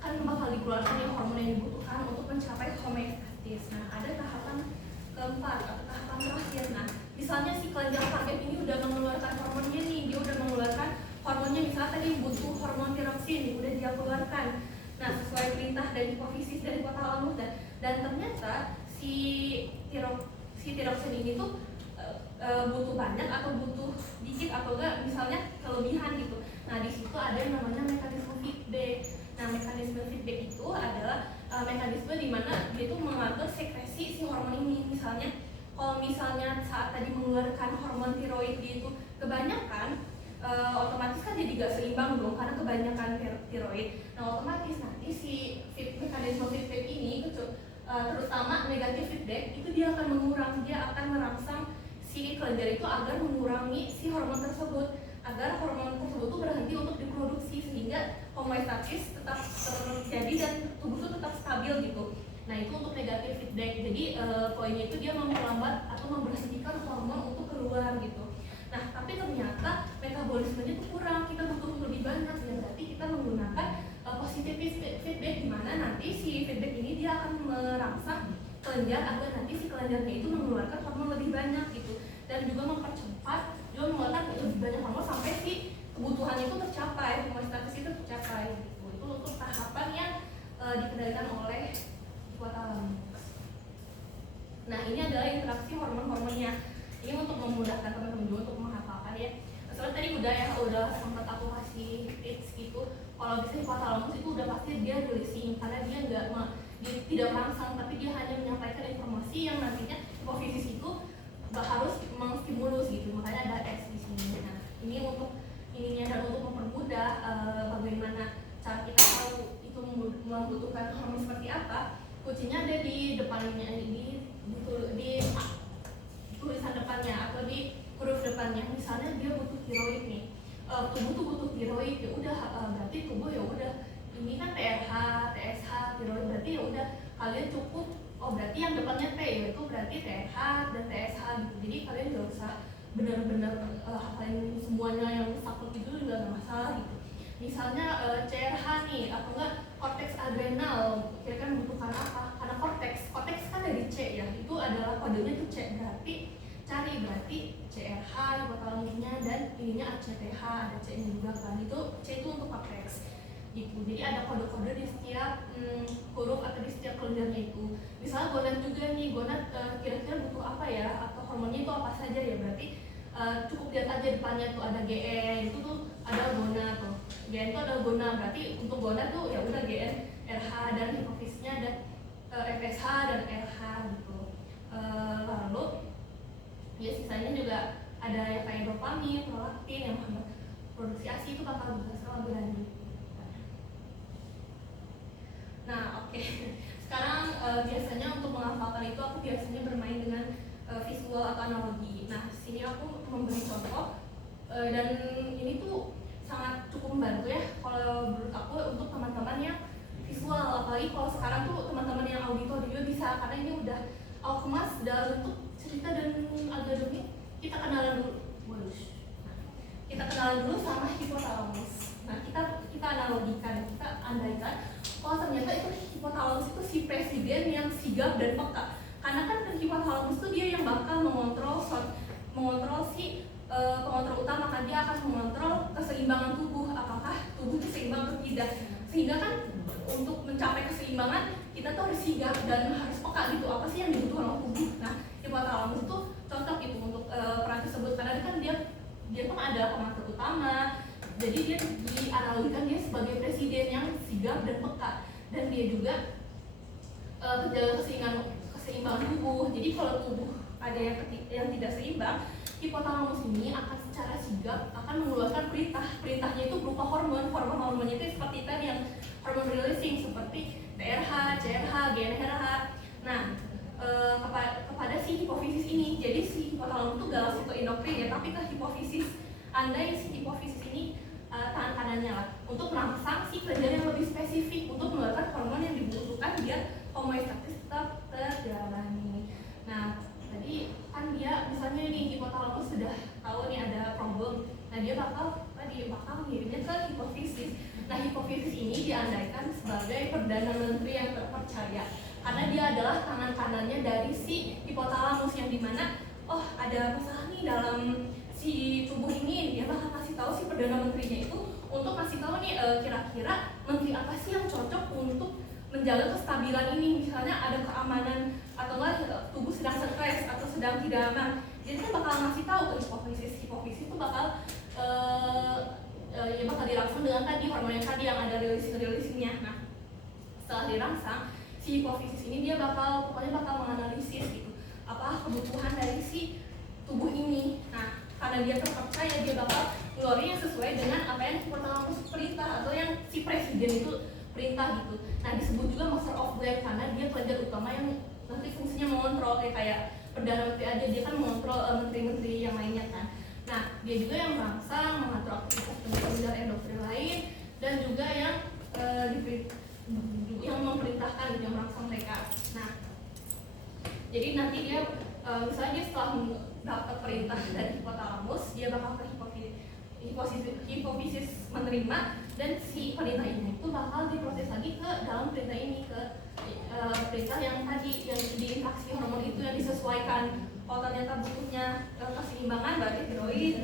kan bakal dikeluarkan yang hormon yang dibutuhkan untuk mencapai homeostatis. Nah, ada tahapan keempat atau tahapan terakhir. Nah, misalnya si kelenjar target ini udah mengeluarkan hormonnya nih, dia udah mengeluarkan hormonnya, misalnya tadi butuh hormon tiroksin, udah dia keluarkan. Nah, sesuai perintah dari hipofisis dan hipotalamus, dan ternyata si tiroksin ini tuh butuh banyak atau butuh dikit atau enggak, misalnya kelebihan gitu. Nah, di situ ada yang namanya mekanisme feedback. Nah, mekanisme feedback itu adalah mekanisme di mana dia itu mengatur sekresi si hormon ini. Misalnya, kalau misalnya saat tadi mengeluarkan hormon tiroid dia itu kebanyakan, otomatis kan jadi gak seimbang dong karena kebanyakan tiroid. Nah, otomatis nanti si mekanisme feedback ini terutama negatif feedback itu dia akan mengurang, dia akan merangsang si kelenjar itu agar mengurangi si hormon tersebut, agar hormon tersebut tuh berhenti untuk diproduksi, sehingga homeostatis tetap terjadi dan tubuh tuh tetap stabil gitu. Nah, itu untuk negatif feedback. Jadi poinnya itu dia memperlambat atau memberhentikan hormon untuk keluar gitu. Nah, tapi ternyata metabolismenya tuh kurang, kita butuh lebih banyak, ya berarti kita menggunakan positive feedback, di mana nanti si feedback ini dia akan merangsang kelenjar agar nanti si kelenjarnya itu mengeluarkan hormon lebih banyak gitu, dan juga mempercepat juga mengeluarkan lebih banyak hormon sampai si kebutuhan itu tercapai, homeostatis itu tercapai gitu. Itu untuk tahapan yang dikendalikan oleh hipotalamus. Nah, ini adalah interaksi hormon-hormonnya. Ini untuk memudahkan teman-teman juga untuk menghafalkan ya. Soalnya tadi udah sempat aku kasih tips gitu. Kalau bisa hipotalamus itu udah pasti dia releasing, karena dia tidak merangsang, tapi dia hanya menyampaikan informasi yang nantinya hipofisis itu harus mengstimulus gitu. Makanya ada X di sini. Nah, ini untuk ininya, dan untuk mempermudah bagaimana cara kita tahu itu membutuhkan hormon seperti apa, kuncinya ada di depannya, di tulisan depannya atau di huruf depannya. Misalnya dia butuh tiroid nih, tubuh tuh butuh tiroid, ya udah berarti tubuh ya udah ini kan TRH, TSH, tiroid, berarti ya udah kalian cukup, oh berarti yang depannya T, yaitu berarti TRH dan TSH gitu. Jadi kalian gak usah benar-benar hafalin semuanya yang saklek itu juga gak masalah gitu. Misalnya CRH nih, atau enggak korteks adrenal, kira-kira membutuhkan apa? Karena korteks kan dari C ya, itu adalah kodenya itu C, berarti cari berarti CRH hipotalamusnya, dan ininya ACTH, ada C nya juga kan, itu C itu untuk korteks gitu. Jadi ada kode-kode di setiap huruf atau di setiap kelenjarnya itu. Misalnya gonad juga nih, gonad kira-kira butuh apa ya, atau hormonnya itu apa saja ya, berarti cukup lihat aja depannya tuh ada GN, itu tuh ada gonad tuh. GN itu ada gonad, berarti untuk gonad tuh ya udah GN, RH, dan hipofisisnya ada FSH dan RH gitu. Lalu ya sisanya juga ada yang kayak dopamin, prolaktin, yang produksi ASI itu bakal dibahas lebih lanjut. biasanya untuk menghafalkan itu aku biasanya bermain dengan visual atau analogi. Nah, sini aku memberi contoh dan ini tuh sangat cukup membantu ya kalau menurut aku untuk teman-teman yang visual, apalagi kalau sekarang tuh teman-teman yang audio juga bisa, karena ini udah aku kemas dalam bentuk cerita dan algoritmik. Kita kenalan dulu, kita kenalan dulu sama hipotalamus. Nah, kita analogikan, kita andaikan, oh ternyata itu hipotalamus itu si presiden yang sigap dan peka. Karena kan hipotalamus itu dia yang bakal mengontrol si pengontrol utama, kan dia akan mengontrol keseimbangan tubuh, apakah tubuh itu seimbang atau tidak. Sehingga kan untuk mencapai keseimbangan kita tuh harus sigap dan harus peka gitu, apa sih yang dibutuhkan oleh tubuh. Nah, hipotalamus itu cocok gitu untuk peran tersebut, karena kan dia kan ada pengatur utama, jadi dia dianalogikan dia sebagai presiden yang sigap dan peka, dan dia juga menjaga keseimbangan tubuh. Jadi kalau tubuh ada yang tidak seimbang, hipotalamus ini akan secara sigap akan mengeluarkan perintahnya itu berupa hormonnya itu seperti tadi yang hormon releasing seperti TRH, CRH, GnRH. Nah, kepada si hipofisis ini, jadi si hipotalamus itu galau sitoendokrin ya, tapi ke hipofisis. Andai si hipofisis ini tangan kanannya lah untuk merangsang si kelenjar yang lebih spesifik untuk mengeluarkan hormon yang dibutuhkan biar homeostatis tetap terjalani. Nah, tadi kan dia misalnya nih hipotalamus sudah tahu nih ada problem, nah dia bakal mengirimnya ke hipofisis. Nah, hipofisis ini diandaikan sebagai perdana menteri yang terpercaya karena dia adalah tangan kanannya dari si hipotalamus, yang dimana oh ada masalah nih dalam si tubuh ini, dia bakal kasih tahu si perdana menterinya itu untuk kasih tahu nih kira-kira menteri apa sih yang cocok untuk menjaga kestabilan ini. Misalnya ada keamanan atau enggak tubuh sedang stres atau sedang tidak aman, jadi kan bakal ngasih tahu ke hipofisis itu bakal ya bakal dirangsang dengan tadi hormon yang tadi yang ada releasingnya. Nah, setelah dirangsang si hipofisis ini dia pokoknya bakal menganalisis gitu apa kebutuhan dari si tubuh ini. Nah, karena dia terpercaya, dia bakal ngeluarin yang sesuai dengan apa yang hipotalamus perintah atau yang si presiden itu perintah gitu. Nah, disebut juga master of blame karena dia kelenjar utama yang nanti fungsinya mengontrol, kayak perdana menteri aja dia kan mengontrol menteri-menteri yang lainnya kan. Nah, dia juga yang merangsang, mengatur aktivitas kelenjar endokrin lain, dan juga yang memerintahkan, yang merangsang mereka. Nah, jadi nanti dia misalnya dia setelah dapat perintah dari hipotalamus, dia bakal ke hipofisis menerima, dan si perintah ini itu bakal diproses lagi ke dalam perintah ini, ke perintah yang tadi yang diinteraksi hormon itu yang disesuaikan. Kalau ternyata butuhnya keseimbangan berarti tiroid,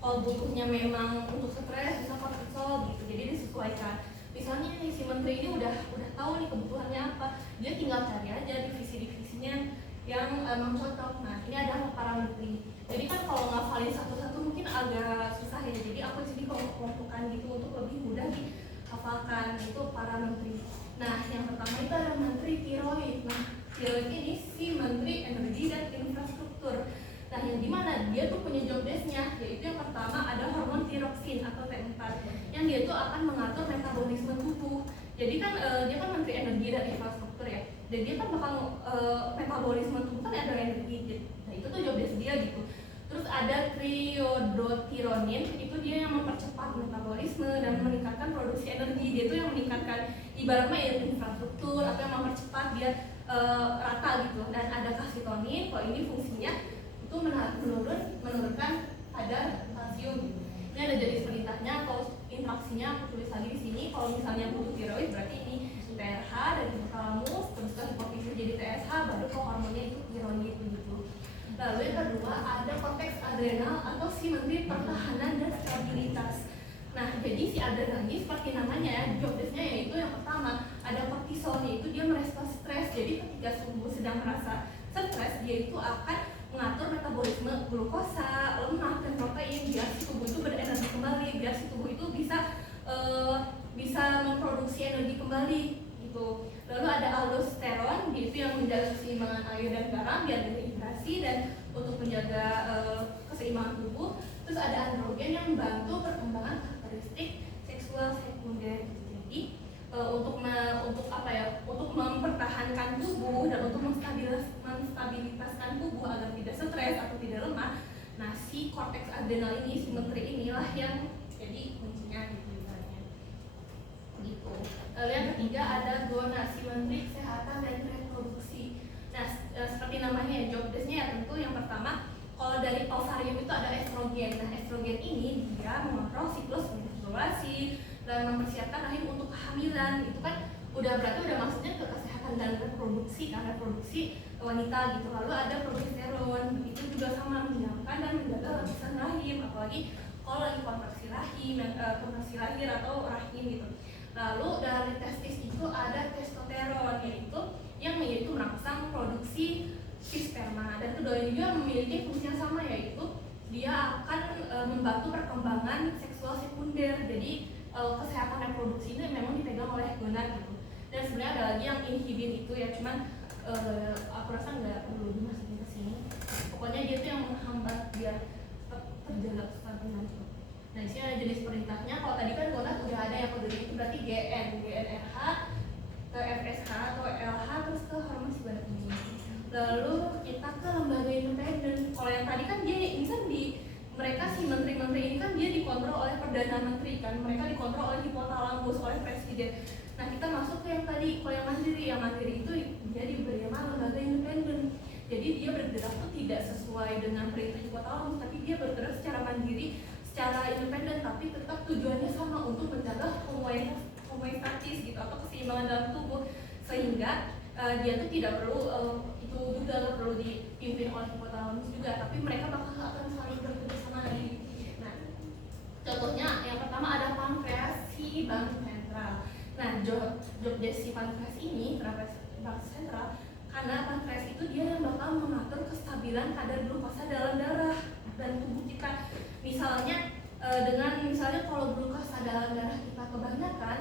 kalau butuhnya memang untuk stres bisa kortisol gitu, jadi disesuaikan. Misalnya nih si menteri ini udah tahu nih kebutuhannya apa, dia tinggal cari aja divisi-divisinya yang memang cocok. Nah, ini adalah para menteri. Jadi kan kalau ngafalin satu-satu mungkin agak susah ya, jadi aku jadi kelompokkan gitu untuk lebih mudah dihafalkan. Itu para menteri. Nah, yang pertama itu ada menteri tiroid. Nah, tiroid ini si menteri energi dan infrastruktur. Nah, yang dimana dia tuh punya job desk-nya, yaitu yang pertama ada hormon tiroksin atau T4 yang dia tuh akan mengatur metabolisme tubuh. Jadi kan dia kan menteri energi dan infrastruktur ya, dan dia kan bakal metabolisme tubuh kan ada energi. Nah, itu tuh job desk dia gitu. Terus ada triodotironin, itu dia yang mempercepat metabolisme dan meningkatkan produksi energi. Dia tuh yang meningkatkan ibaratnya infrastruktur atau yang mempercepat dia rata gitu. Dan ada kalsitonin, kalau ini fungsinya itu menurunkan kadar kalsium. Ini ada jenis perintahnya atau interaksinya, aku tulis lagi di sini. Kalau misalnya butuh tiroid berarti ini TRH dari hipotalamus, terus ke hipofisis jadi TSH, baru ke hormonnya itu tiroid gitu. Lalu yang kedua ada korteks adrenal atau si menteri pertahanan dan stabilitas. Nah, jadi si adrenal ini seperti namanya ya, job desk-nya yaitu yang pertama ada kortisolnya, itu dia merespon stres. Jadi ketika tubuh sedang merasa stres, dia itu akan mengatur metabolisme glukosa, lemak, dan protein biar si tubuh itu berenergi kembali, biar si tubuh itu bisa memproduksi energi kembali gitu. Lalu ada aldosteron, itu yang menjaga keseimbangan air dan garam biar dehidrasi dan untuk menjaga keseimbangan tubuh. Terus ada androgen yang membantu perkembangan karakteristik seksual sekunder. Jadi untuk mempertahankan tubuh dan untuk menstabilitaskan tubuh agar tidak stres atau tidak lemah. Nah, si korteks adrenal ini, si menteri inilah yang jadi kuncinya gitu misalnya. Gitu. Lalu yang ketiga ada GONA, si Menteri Kesehatan dan Reproduksi. Nah, seperti namanya job desk-nya ya tentu yang pertama, kalau dari ovarium itu ada estrogen. Nah, estrogen ini dia mengontrol siklus menstruasi dan mempersiapkan rahim untuk kehamilan. Itu kan berarti udah maksudnya ke kesehatan dan reproduksi, kan reproduksi wanita gitu. Lalu ada progesteron, itu juga sama menjalankan dan menjaga lapisan rahim, apalagi kalau lagi kontraksi lahir atau rahim gitu. Lalu dari testis itu ada testosteron, yaitu merangsang produksi sperma, dan kedua ini juga memiliki fungsi yang sama, yaitu dia akan membantu perkembangan seksual sekunder. Jadi kesehatan reproduksi ini memang dipegang oleh GONA gitu. Dan sebenarnya ada lagi yang inhibin itu ya, cuman aku rasa nggak perlu dimasukin ke sini. Pokoknya dia tuh yang menghambat biar tetap terjaga kestabilan itu. Nah, di sini ada jenis perintahnya. Kalau tadi kan GONA udah ada yang kodenya itu berarti GNRH, ke FSH atau LH, terus ke hormon si pada tinggi. Lalu kita ke lembaga independen. Kalau yang tadi kan dia ini kan si menteri-menteri ini kan dia dikontrol oleh perdana menteri kan, mereka dikontrol oleh hipotalamus, oleh presiden. Nah, kita masuk ke yang tadi, kalau yang mandiri itu dia diberi nama lembaga independen. Jadi dia bergerak tuh tidak sesuai dengan perintah hipotalamus, tapi dia bergerak secara mandiri, secara independen, tapi tetap tujuannya sama, untuk menjaga homeostatis gitu atau keseimbangan dalam tubuh, sehingga dia tuh tidak perlu itu juga nggak perlu dipimpin oleh hipotalamus juga, tapi mereka bakal akan saling bekerja sama lagi. Nah, contohnya yang pertama ada pankreas, si bank sentral. Nah, job desk si pankreas ini, kenapa bank sentral? Karena pankreas itu dia yang bakal mengatur kestabilan kadar glukosa dalam darah dan tubuh kita. Misalnya misalnya kalau glukosa dalam darah kita kebanyakan,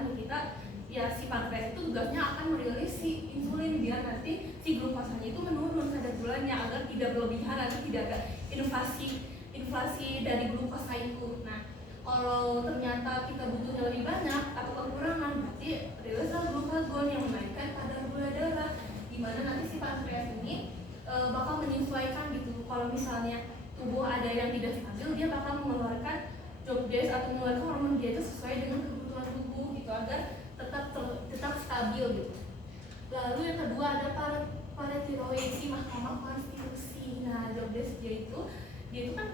si pankreas itu tugasnya akan merilis si insulin biar nanti si glukosanya itu menurun kadar gulanya agar tidak berlebihan, nanti tidak ada inflasi dari glukosa itu. Nah, kalau ternyata kita butuhnya lebih banyak atau kekurangan, berarti rilislah glukagon yang menaikkan kadar gula darah, dimana nanti si pankreas ini bakal menyesuaikan gitu. Kalau misalnya tubuh ada yang tidak stabil, dia bakal mengeluarkan job desk atau mengeluarkan hormon dia itu sesuai dengan kebutuhan tubuh gitu, agar tetap stabil gitu. Lalu yang kedua ada paratiroid, si Mahkamah Konstitusi. Nah, job desk dia itu kan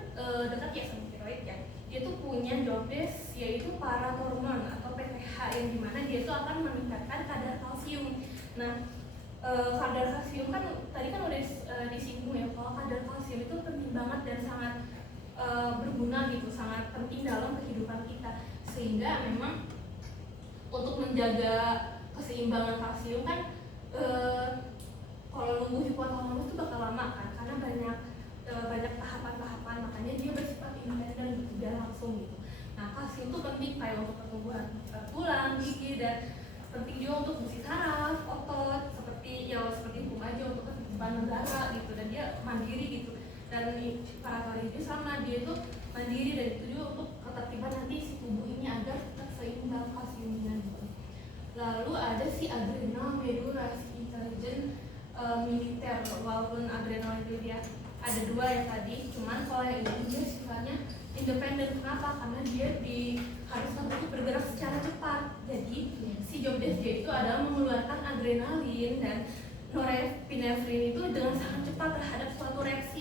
dekat ya sama tiroid ya. Dia tuh punya job desk yaitu paratormon atau PTH, yang dimana dia tuh akan meningkatkan kadar kalsium. Nah, kadar kalsium kan tadi kan udah disinggung ya, kalau kadar kalsium itu penting banget dan sangat berguna gitu, sangat penting dalam kehidupan kita, sehingga memang untuk menjaga keseimbangan kalsium kan kalau nunggu hipotalamus itu bakal lama kan, karena banyak tahapan-tahapan, makanya dia bersifat independen gitu, tidak langsung gitu. Nah, kalsium itu penting kayak untuk pertumbuhan tulang, gigi, dan penting juga untuk fungsi saraf, otot, seperti hukum aja untuk ketertiban negara gitu, dan dia mandiri gitu. Dan paratiroid itu sama, dia itu mandiri, dan itu juga untuk ketertiban nanti si tubuh ini agar tetap seimbang kalsiumnya gitu. Lalu ada si adrenal medula, si intelijen militer, walaupun adrenal itu dia ada dua yang tadi, cuman kalau yang ini dia sifatnya independen. Kenapa? Karena dia diharuskan untuk bergerak secara cepat. Jadi si job desk dia itu adalah mengeluarkan adrenalin dan norepinefrin itu dengan sangat cepat terhadap suatu reaksi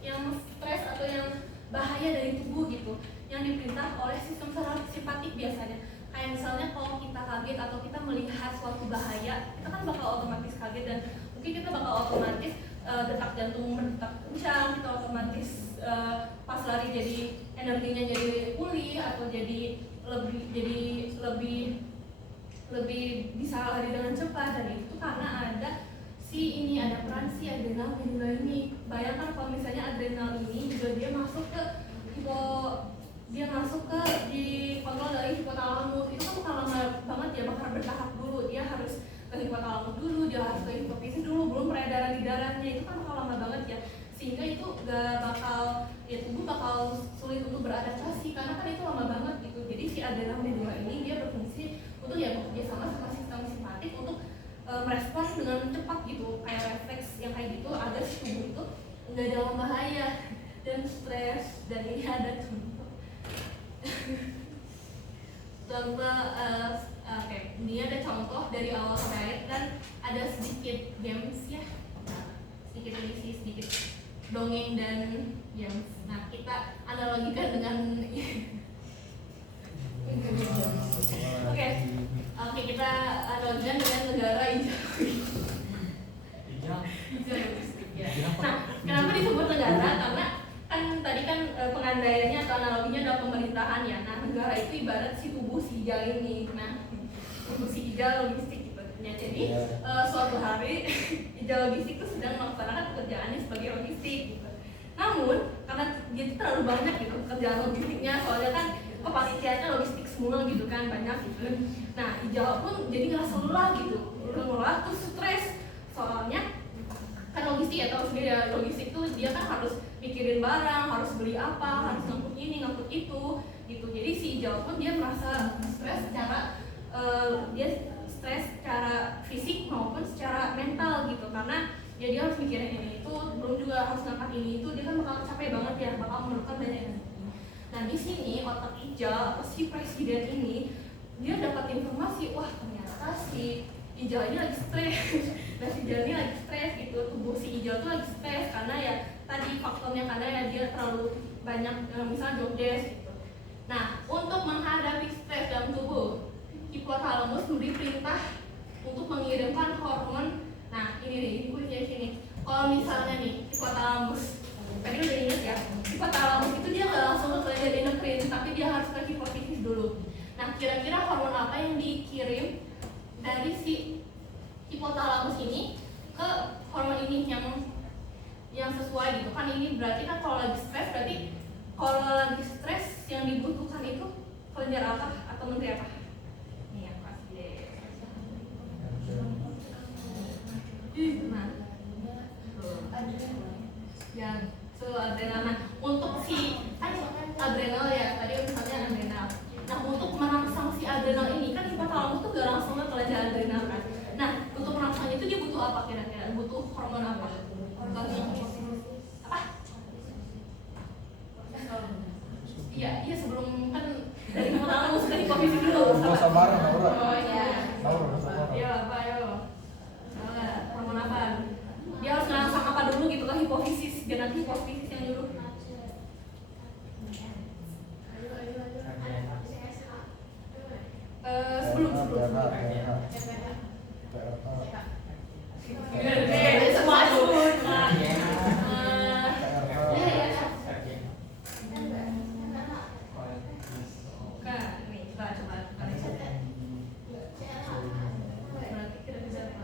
yang stres atau yang bahaya dari tubuh gitu, yang diperintah oleh sistem saraf simpatik biasanya. Kayak misalnya kalau kita kaget atau kita melihat suatu bahaya, kita kan bakal otomatis kaget, dan mungkin kita bakal otomatis detak jantung berdetak kencang, kita otomatis pas lari jadi energinya jadi pulih atau jadi lebih bisa lari dengan cepat. Dan itu karena ada peran si adrenal medula ini. Bayangkan kalau misalnya adrenal ini juga dia masuk ke dikontrol dari hipotalamus, itu kan bakal lama banget ya, bakal bertahap dulu. Dia harus ke hipotalamus dulu, dia harus ke hipofisis dulu, belum peredaran di darahnya, itu kan bakal lama banget ya. Sehingga itu tubuh bakal sulit untuk beradaptasi karena kan itu lama banget gitu. Jadi si adrenal medula ini dia berfungsi untuk bekerja sama si merespon dengan cepat gitu, kayak refleks yang kayak gitu agar si tubuh itu nggak dalam bahaya dan stres. Dan ini ada contoh oke, ini ada contoh dari awal sampai akhir dan ada sedikit games ya, sedikit edisi, sedikit dongeng dan games. Nah, kita analogikan dengan Oke, kita analogikan dengan negara hijau. Nah, kenapa disebut negara? Karena kan tadi kan pengandaiannya atau analoginya adalah pemerintahan ya. Nah, negara itu ibarat si tubuh si hijau ini. Nah, tubuh si hijau logistik gitu. Ya, jadi suatu hari hijau logistik itu sedang melaksanakan pekerjaannya sebagai logistik gitu. Namun karena dia itu terlalu banyak gitu pekerjaan logistiknya, soalnya kan kepanitiaannya logistik semua gitu kan, banyak gitu. Nah, hijau pun jadi ngerasa lelah gitu, lelah terus stres, soalnya kan logistik ya, tahu sendiri ya, logistik tuh dia kan harus mikirin barang, harus beli apa, harus ngangkut ini, ngangkut itu gitu. Jadi si hijau pun dia merasa stres secara secara fisik maupun secara mental gitu, karena ya dia harus mikirin ini itu, belum juga harus ngangkat ini itu, dia kan bakal capek banget ya, bakal memerlukan banyak energi. Nah, di sini otak hijau, si presiden ini dia dapat informasi, wah ternyata si hijau ini lagi stres. Nah, si hijau ini lagi stres gitu, tubuh si hijau tuh lagi stres karena ya tadi faktornya, karena ya dia terlalu banyak misalnya job desk gitu. Nah, untuk menghadapi stres dalam tubuh, hipotalamus memberi perintah untuk mengirimkan hormon. Nah, ini kuncinya sini. Kalau misalnya nih hipotalamus, tadi udah ingat ya, hipotalamus itu dia nggak langsung ke kelenjar endokrin, tapi dia harus ke hipofisis dulu. Nah, kira-kira hormon apa yang dikirim dari si hipotalamus ini ke hormon ini yang sesuai gitu kan? Ini berarti kan kalau lagi stres, berarti kalau lagi stres yang dibutuhkan itu kelenjar apa atau menteri apa? Nih yang pasti deh. Nah, yang adrenal. Nah, untuk si adrenal ya, tadi misalnya adrenal. Nah, untuk merangsang si adrenal ini kan hipotalamus tuh gak langsung ke kelenjar adrenal kan. Nah, untuk merangsang itu dia butuh apa kira-kira? Butuh hormon apa? Apa? Iya sebelum kan dari hipotalamus ke hipofisis dulu. Sabar, Naura. Oh iya. Naura. Iya, apa ayo? Hormon apa? Dia harus ngerangsang apa dulu gitu ke hipofisis, biar nanti hipofisis yang nyuruh. Sebelum semua sebut.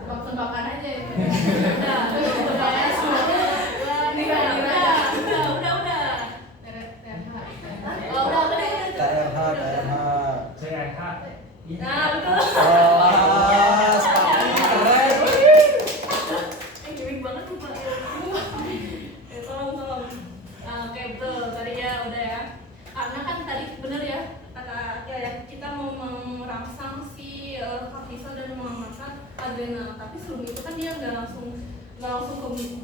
Tebak-tebakan aja ya. Nah, betul. Gimik banget tuh Pak. Tolong. Nah, oke betul. Tadi ya udah ya. Karena kan tadi bener ya kata ya kita mau merangsang si kortisol dan mengamankan adrenal. Tapi sebelum itu kan dia nggak langsung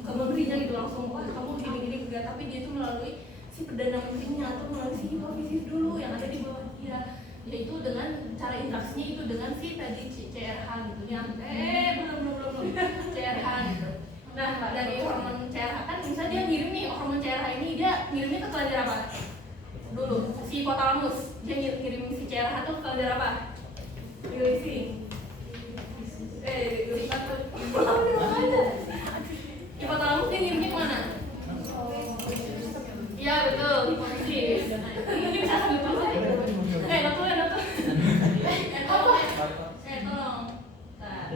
ke memberinya gitu, langsung wah kamu gini enggak, tapi dia itu melalui si perdana menterinya atau melalui si hipofisis dulu yang ada di bawah dia, yaitu dengan cara interaksinya itu dengan si tadi CRH gitu ya. Belum CRH gitu. Nah, dari hormon CRH kan bisa dia ngirim nih, hormon CRH ini dia ngirimnya ke kelenjar apa? Dulu si hipotalamus, dia ngirim si CRH tuh ke kelenjar apa? Leucin. Hipotalamus dia ngirimnya kemana? Iya betul, hipofisis. Ini bisa sambil tolong. Tolong. Nah,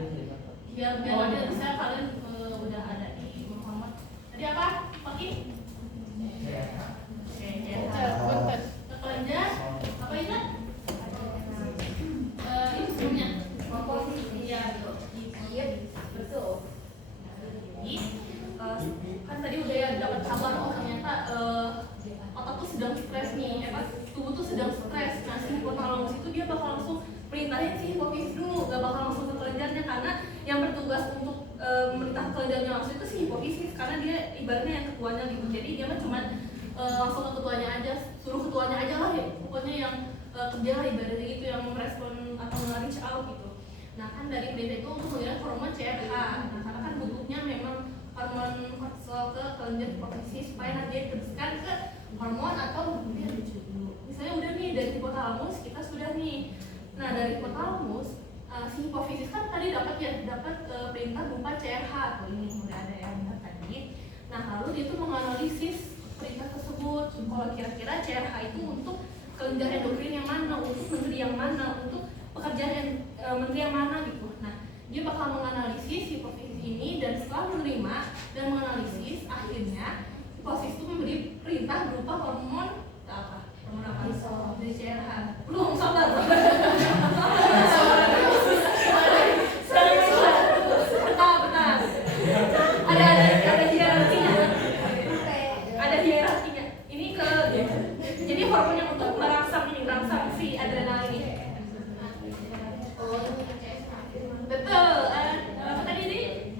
biar ada bisa kalian udah ada di Muhammad. Tadi apa? Pagi? Oke, ke kelenjar apa itu? Ini sebelumnya. Iya betul. Iya betul. Jadi kan tadi udah ya dapat kabar, oh ternyata otak tuh sedang stres nih, tubuh tuh sedang stres. Nah, si hipotalamus itu dia bakal langsung perintahin si hipofisis dulu, gak bakal langsung ke kelenjarnya karena yang bertugas untuk memerintah kelenjarnya langsung itu si hipofisis, karena dia ibaratnya yang ketuanya gitu. Jadi dia mah cuman langsung ke ketuanya aja, suruh ketuanya aja lah ya, pokoknya yang kerja lah ibaratnya gitu, yang merespon atau nge-reach out gitu. Nah kan dari perintah itu untuk menggunakan hormon CRH. Nah karena kan butuhnya memang hormon kortisol ke kelenjar hipofisis supaya nanti diteruskan ke hormon atau misalnya udah nih dari hipotalamus kita sudah nih. Nah dari hipotalamus si hipofisis kan tadi dapat perintah berupa CRH tuh, ini udah ada yang lihat tadi. Nah lalu dia tuh menganalisis perintah tersebut, kalau kira-kira CRH itu untuk kelenjar endokrin yang mana, untuk menteri yang mana, untuk pekerjaan menteri yang mana gitu. Nah dia bakal menganalisis hipofisis ini, dan setelah menerima dan menganalisis akhirnya hipofisis itu memberi perintah berupa hormon apa? Hormon apa? Dari CRH. Belum sabar. Ada hierarkinya. Ada hierarkinya. Ini ke jadi hormon yang untuk merangsang si adrenal ini. Betul. Apa tadi ini?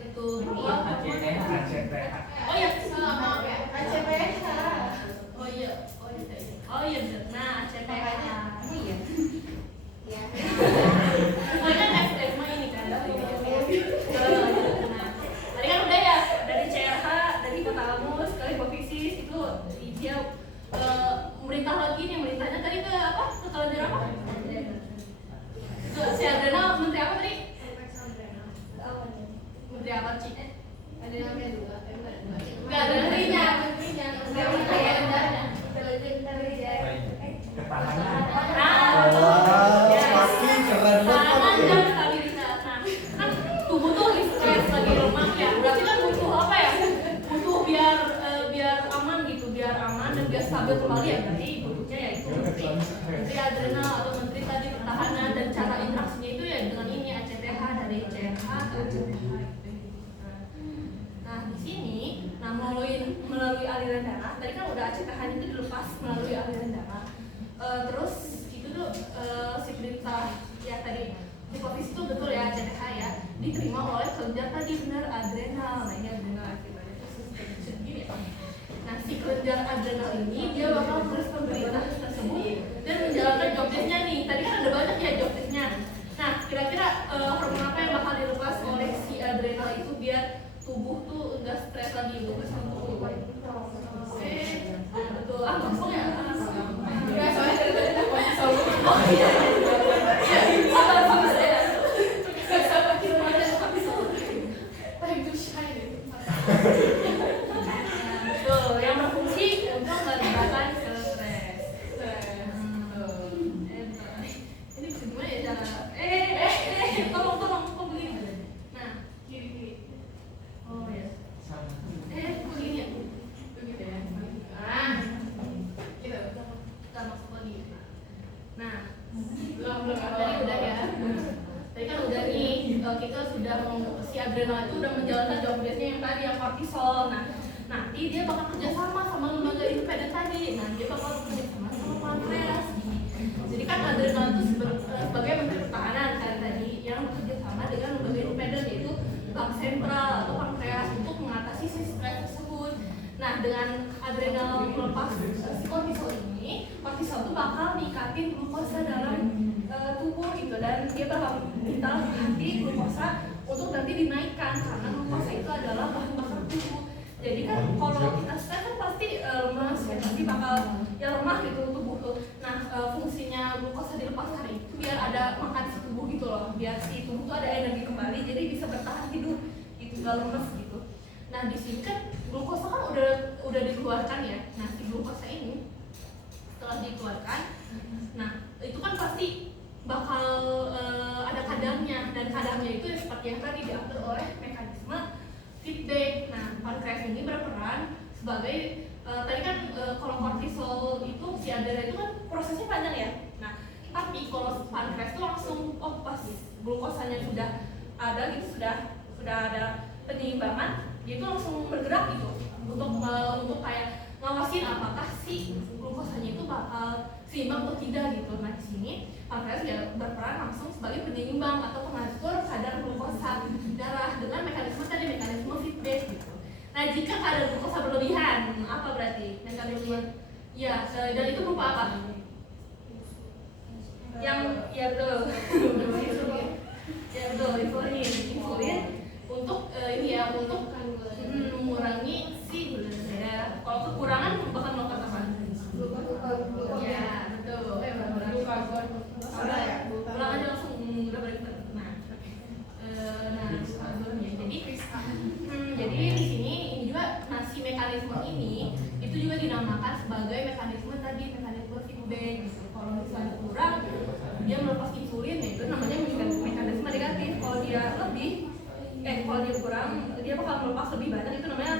Betul. Oh ya, Maaf ya, ACPH. oh iya. Benar. Nah, ACPH. Iya. Ya. Soalnya kan SMA ini kan. Nah, tadi kan udah ya, dari CRH, dari hipotalamus ke hipofisis itu dia merintah lagi nih, merintahnya tadi ke apa? Ke kelenjar apa? Ke si adrenal, menteri apa tadi? Menteri apa Ci? Ada yang kedua. Enggak ada menterinya. Pasti keren banget. Dan stabilitas. Nah, kan tubuh tuh lagi stres, lagi lemah ya. Berarti kan butuh apa ya? Butuh biar aman gitu, biar aman dan biar stabil kembali ya. Berarti butuhnya ya itu menteri adrenal atau menteri tadi pertahanan, dan cara interaksinya itu ya dengan ini ACTH, dari CRH ke ACTH gitu. Nah di sini, melalui aliran darah. Tadi kan udah ACTH itu dilepas melalui aliran darah. Terus itu tuh si perintah ya tadi hipofisis itu betul ya ACTH ya diterima oleh kelenjar tadi benar adrenal. Nah ini adrenal akibatnya gini. Nah si kelenjar adrenal ini dia bakal merespon perintah tersebut dan menjalankan job test-nya nih. Tadi kan ada banyak ya job test-nya. Nah kira-kira hormon apa yang bakal dilepas oleh si adrenal itu biar tubuh tuh enggak stres lagi gitu. Betul. Langsung ya. Ya, soalnya dari tadi aku selalu. Oh iya. Sabar ya. Sama kita ada tapi selalu. Time to shine. Tuh, yang berfungsi untuk menyebabkan stres. Ini bisa gimana ya cara? Tolong kok begini. Nah, kiri. Oh ya. Begini ya. Begitu ya. Gitu. Kita masuk lagi. Nah, Belum tadi udah ya. Tadi kan udah nih, kita sudah si adrenal itu udah menjalankan job desk-nya yang tadi yang kortisol. Nah, nanti dia bakal kerjasama sama lembaga independen tadi. Nah, dia bakal kerjasama sama pankreas. Jadi kan adrenal itu sebagai menteri pertahanan kan tadi yang bekerja sama dengan lembaga independen yaitu bank sentral atau pankreas untuk mengatasi si stres tersebut. Nah, dengan adrenal melepas si kortisol ini, kortisol itu bakal ningkatin glukosa dalam tubuh gitu, dan dia bakal minta nanti glukosa untuk nanti dinaikkan karena glukosa itu adalah bahan bakar tubuh. Jadi kan kalau kita stres kan pasti lemas ya, pasti bakal ya lemah gitu tubuh tuh. Nah fungsinya glukosa dilepaskan itu biar ada makan si tubuh gitu loh, biar si tubuh tuh ada energi kembali, jadi bisa bertahan hidup gitu, nggak lemas gitu. Nah di sini kan glukosa kan udah dikeluarkan ya. Nah si glukosa ini setelah dikeluarkan, nah itu kan pasti bakal ada kadarnya, dan kadarnya itu ya seperti yang tadi diatur oleh mekanisme feedback. Nah pankreas ini berperan sebagai tadi kan kalau kortisol itu si adrenal itu kan prosesnya panjang ya. Nah tapi kalau pankreas itu langsung pas glukosanya sudah ada gitu, sudah ada penyeimbangan, dia itu langsung bergerak gitu untuk kayak ngawasin apakah si glukosanya itu bakal seimbang atau tidak gitu. Nah di sini pankreas ya berperan langsung sebagai penyeimbang atau pengatur kadar glukosa darah dengan mekanisme feedback gitu. Nah jika kadar glukosa berlebihan, apa berarti mekanisme? Ya, dan itu berupa apa? Yang ya betul. Ya betul, insulin untuk ini ya untuk mengurangi si gula darah. Kalau kekurangan bakal melakukan apa? Ya betul. Ulang aja langsung udah balik. Nah, jadi di sini ini juga si mekanisme ini itu juga dinamakan sebagai mekanisme feedback. Gitu. Kalau misalnya kurang, dia melepas insulin, ya itu namanya mekanisme negatif. Kalau dia lebih, kalau dia kurang, dia bakal melepas lebih banyak. Itu namanya,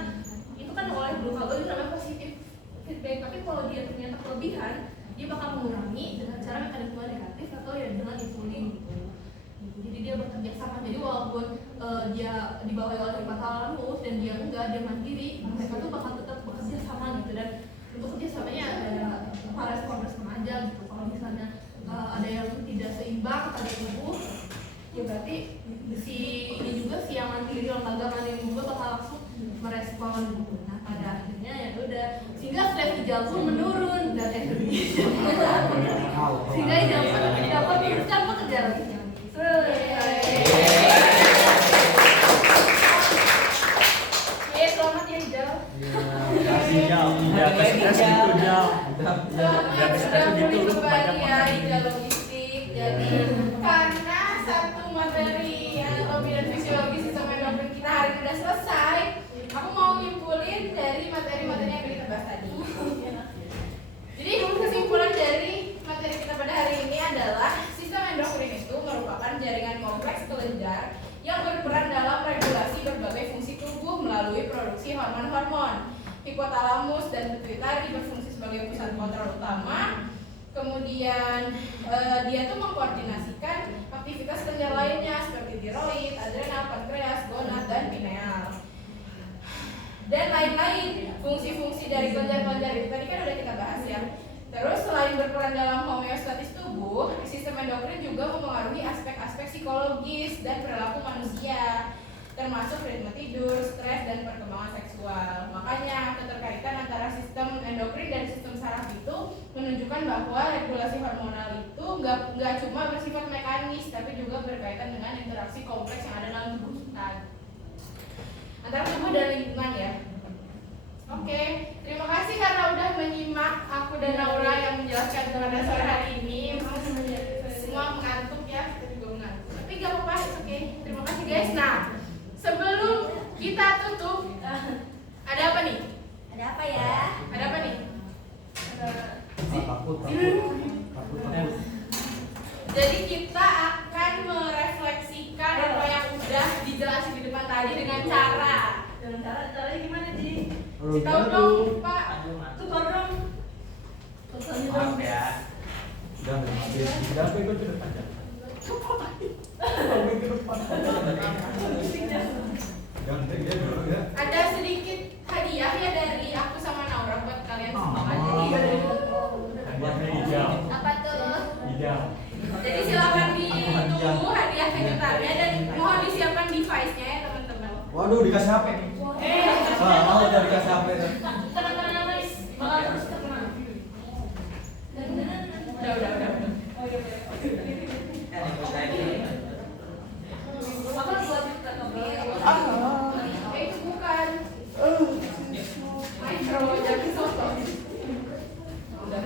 itu kan oleh glukagon itu namanya positif feedback. Tapi kalau dia ternyata kelebihan, dia bakal mengurangi dengan cara mekanisme negatif atau ya dengan insulin. Gitu. Jadi dia bekerja sama. Jadi walaupun dia dibawahi oleh hipotalamus dan dia enggak, dia mandiri, mereka tuh bakal tetap bekerja sama gitu. Dan untuk kerjasamanya ada respon aja gitu. Kalau misalnya ada yang tidak seimbang pada tubuh, ya berarti si ini juga si yang mandiri, lembaga mandiri juga bakal langsung merespon gitu. Nah pada akhirnya ya udah sehingga stres di jantung menurun dan energi sehingga di jantung dapat bekerja lagi. Selamat ya Jal. Kasih jam. Ya, tes gitu jam. Sudah pulih kembali ya Ida Logistik. Jadi karena satu materi anatomi dan fisiologi sistem endokrin kita hari ini sudah selesai, aku mau nyimpulin dari materi-materi yang kita bahas tadi. Jadi kesimpulan dari materi kita pada hari ini adalah sistem endokrin itu merupakan jaringan kompleks kelenjar yang berperan dalam regulasi berbagai fungsi tubuh melalui produksi hormon-hormon. Hipotalamus dan pituitari berfungsi sebagai pusat kontrol utama. Kemudian dia tuh mengkoordinasikan aktivitas kelenjar lainnya seperti tiroid, adrenal, pankreas, gonad, dan pineal. Dan lain-lain fungsi-fungsi dari kelenjar-kelenjar itu tadi kan udah kita bahas ya. Terus selain berperan dalam homeostatis tubuh, sistem endokrin juga mempengaruhi aspek-aspek psikologis dan perilaku manusia, termasuk ritme tidur, stres, dan perkembangan seksual. Makanya keterkaitan antara sistem endokrin dan sistem saraf itu menunjukkan bahwa regulasi hormonal itu nggak cuma bersifat mekanis, tapi juga berkaitan dengan interaksi kompleks yang ada dalam tubuh kita, antara tubuh dan lingkungan ya. Oke, terima kasih karena udah menyimak aku dan Naura yang menjelaskan pada sore hari ini. Semua mengantuk ya, kita juga mengantuk. Tapi gak apa-apa, oke. Terima kasih guys. Nah, sebelum kita tutup, ada apa nih? Ada apa ya? Ada apa nih? Takut. Jadi kita akan merefleksikan apa yang udah dijelasin di depan tadi dengan cara. Dengan caranya gimana Ji? Tahu dong Pak. Tutor dong. Tutornya dong. Maaf ya. Jangan ikut ke depan. Jangan dia dulu ya. Ada sedikit hadiah ya dari aku sama Naura buat kalian semua. Hadiahnya hijau. Apa tuh? Hijau. Jadi silakan ditunggu hadiah kejutannya dan mohon disiapkan device-nya ya teman-teman. Waduh, dikasih HP nih. Mau udah dikasih HP tuh. Tenang-tenang guys, bakal terus terkenal. Udah. Apa buat kita ngobrol? Itu bukan. Micro jadi soto. Udah.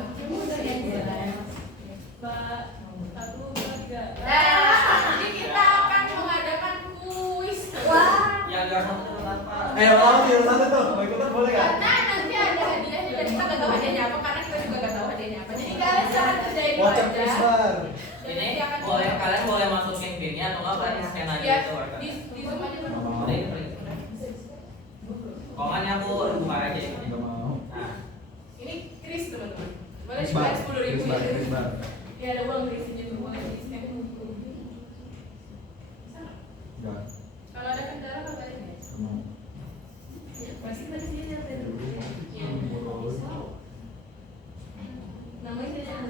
Jadi kita akan mengadakan kuis. Wah, Yang juara satu itu apa? Mau tidur satu tuh. Mau ikutan boleh nggak? Karena nanti ada hadiahnya dan kita nggak tahu hadiahnya apa karena kita juga nggak tahu hadiahnya apa. Jadi kalian jangan kerjain dulu Voucher aja. Prismar. Ini kalian boleh masukin pinnya atau nggak kalian scan aja Ya, itu warga. di zoom aja dulu. Udah ini print. Komannya aku buka aja ini. Nggak mau. Nah, Ini Kris teman-teman. Boleh Prismar. dibayar 10.000 ya. Prismar. Ya ada uang Krisnya juga boleh di scan. Enggak. Kalau ada kendala kabarin ya. Mau. Masih sini ya. Ya. Namanya tidak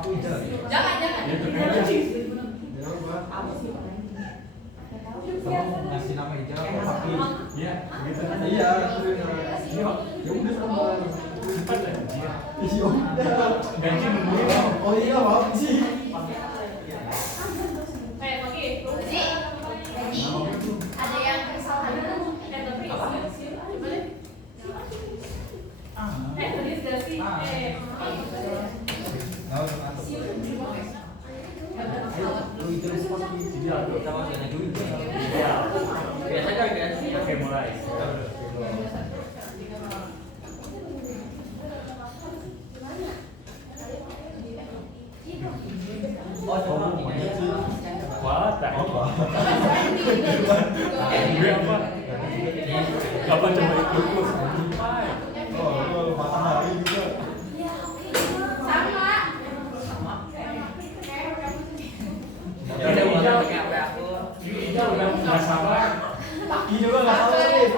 Paku hijau. Jangan. Kamu ngasih nama hijau apa Paku? Iya, gitu. Iya. Iya. Ya udah sama. Cepat ya. Iya udah. Ganti nungguin. Oh iya maaf sih. Oke. Jadi ada yang kesalahan. Tadi sudah sih. Nggak usah ngantuk. Lu itu Paku. Jadi aku Kita masih ada dulu. Iya. Biasa kan kan? Oke, mulai. Oh, coba. Wah, tak. Apa? Gue apa? Apa coba ikut? Oh, lu matahari juga. Sama. Ya udah mulai pakai HP aku. Iya, udah nggak sabar. Paku juga nggak salah nih.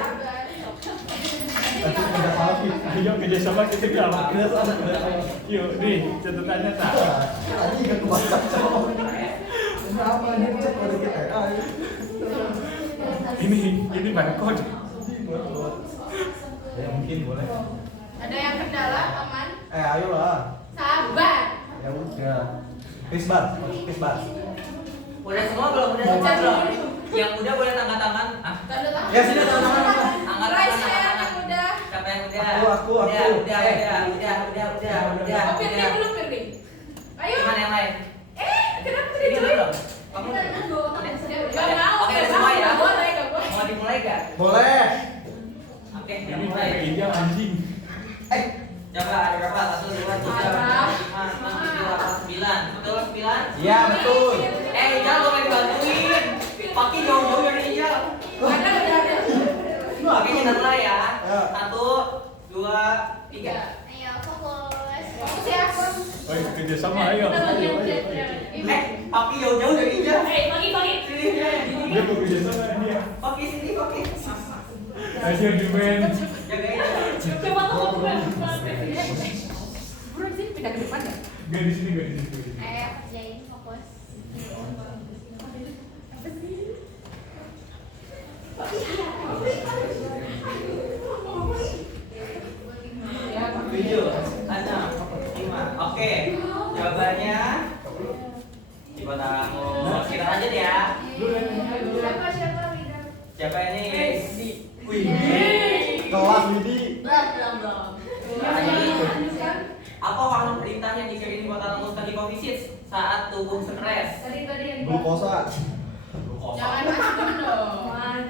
Tapi udah salah sih. Ayo kerjasama kita galau. Udah salah. Yuk, nih catatannya tak. Tadi nggak kebaca cowok. Kenapa ini cek pada kita? Ini barcode. Ya mungkin boleh. Ada yang kendala, aman? Ayolah. Sabar. Ya udah. Pisbar. Udah semua belum? Udah semua belum? Yang udah boleh tangga tangan. Ah, Tanda tangan. Ya, sini tanda tangan. angkat Raise tangan, hand tangan. yang udah. Siapa yang udah? Aku. Udah. Oh, Firly belum, Firly. Ayo. Gimana yang lain? Kenapa Ini tidak belum? cuy? Kamu Gak mau. Oke, udah semua ya? Gak boleh. Mau dimulai gak? Boleh. Oke, Ini dimulai. hijau anjing. Coba ada berapa? 1, 2, 3, 4, 5, 6, 7, 8, 9. Betul 9? Iya betul. Ijal lo pengen bantuin. Pakai jauh-jauh dari Ijal. Ada. Oke, kita mulai ya. Ya. 1, 2, 3. Ayo fokus. Fokus ya. Oh, kerjasama ayo. Pakai jauh-jauh dari Ijal. Pagi. Sini, sini. Dia mau kerjasama dia. Pakai sini, pakai. Ayo defend. Jagain Ijal. Coba kamu Buruan sih pindah ke depan ya. Gak di sini. Ayo kerjain fokus. Tujuh, enam, lima. Oke, jawabannya coba kamu kita lanjut ya. Siapa leader? Siapa ini? Wih. Kelas Widi. Apa warna perintah yang dikirim kota Langus tadi Kovisit saat tubuh stres? Tadi yang Glukosa. Jangan masuk dong. Kelas.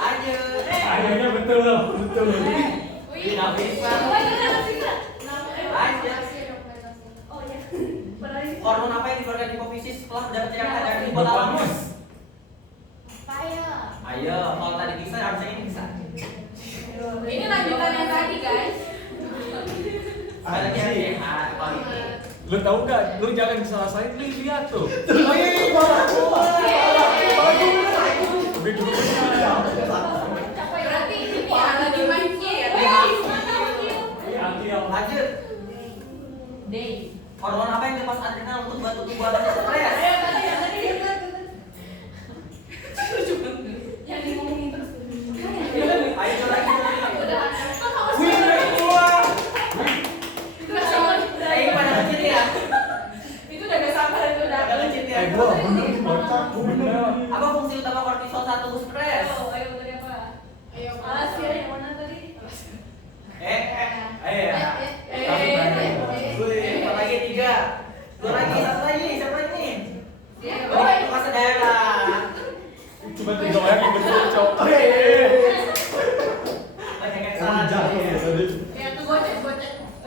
Lanjut. Ayonya betul. Wih. Tidak bisa. Lanjut. Oh ya. Hormon apa yang dikeluarkan di Kovisit setelah mendapatkan kadar hipotalamus? Ayo. Ayo, kalau tadi bisa harusnya ini bisa. Ini lanjutan yang tadi guys. Ada lagi kalau ini. Lu tahu nggak? Lu jangan salah-salahin. Lu lihat tuh. Wih, bagus. Gue dulu. Berarti ini ya lagi main game ya. Lanjut. Day. Hormon apa yang dilepas adrenal untuk bantu tubuh agar stres? Yang ngomongin terus. Ayo coba lagi. Udah. Wih, dua. Udah sama. Ayo pada kecil ya. Itu udah gak sabar itu udah. Pada kecil ya. Gua bener bocah. Gua bener. Apa fungsi utama kortisol saat tubuh stres? Ayo tadi apa? Ayo. Alas ya, yang mana tadi? Ayo ya. Wih, empat lagi, 3. Dua lagi, satu lagi, siapa lagi nih? Boy. Lukas Sedara. Cuma 3 orang yang betul, cowok. Banyak yang Emang salah. jatuh ya tadi. Ya tuh gocek.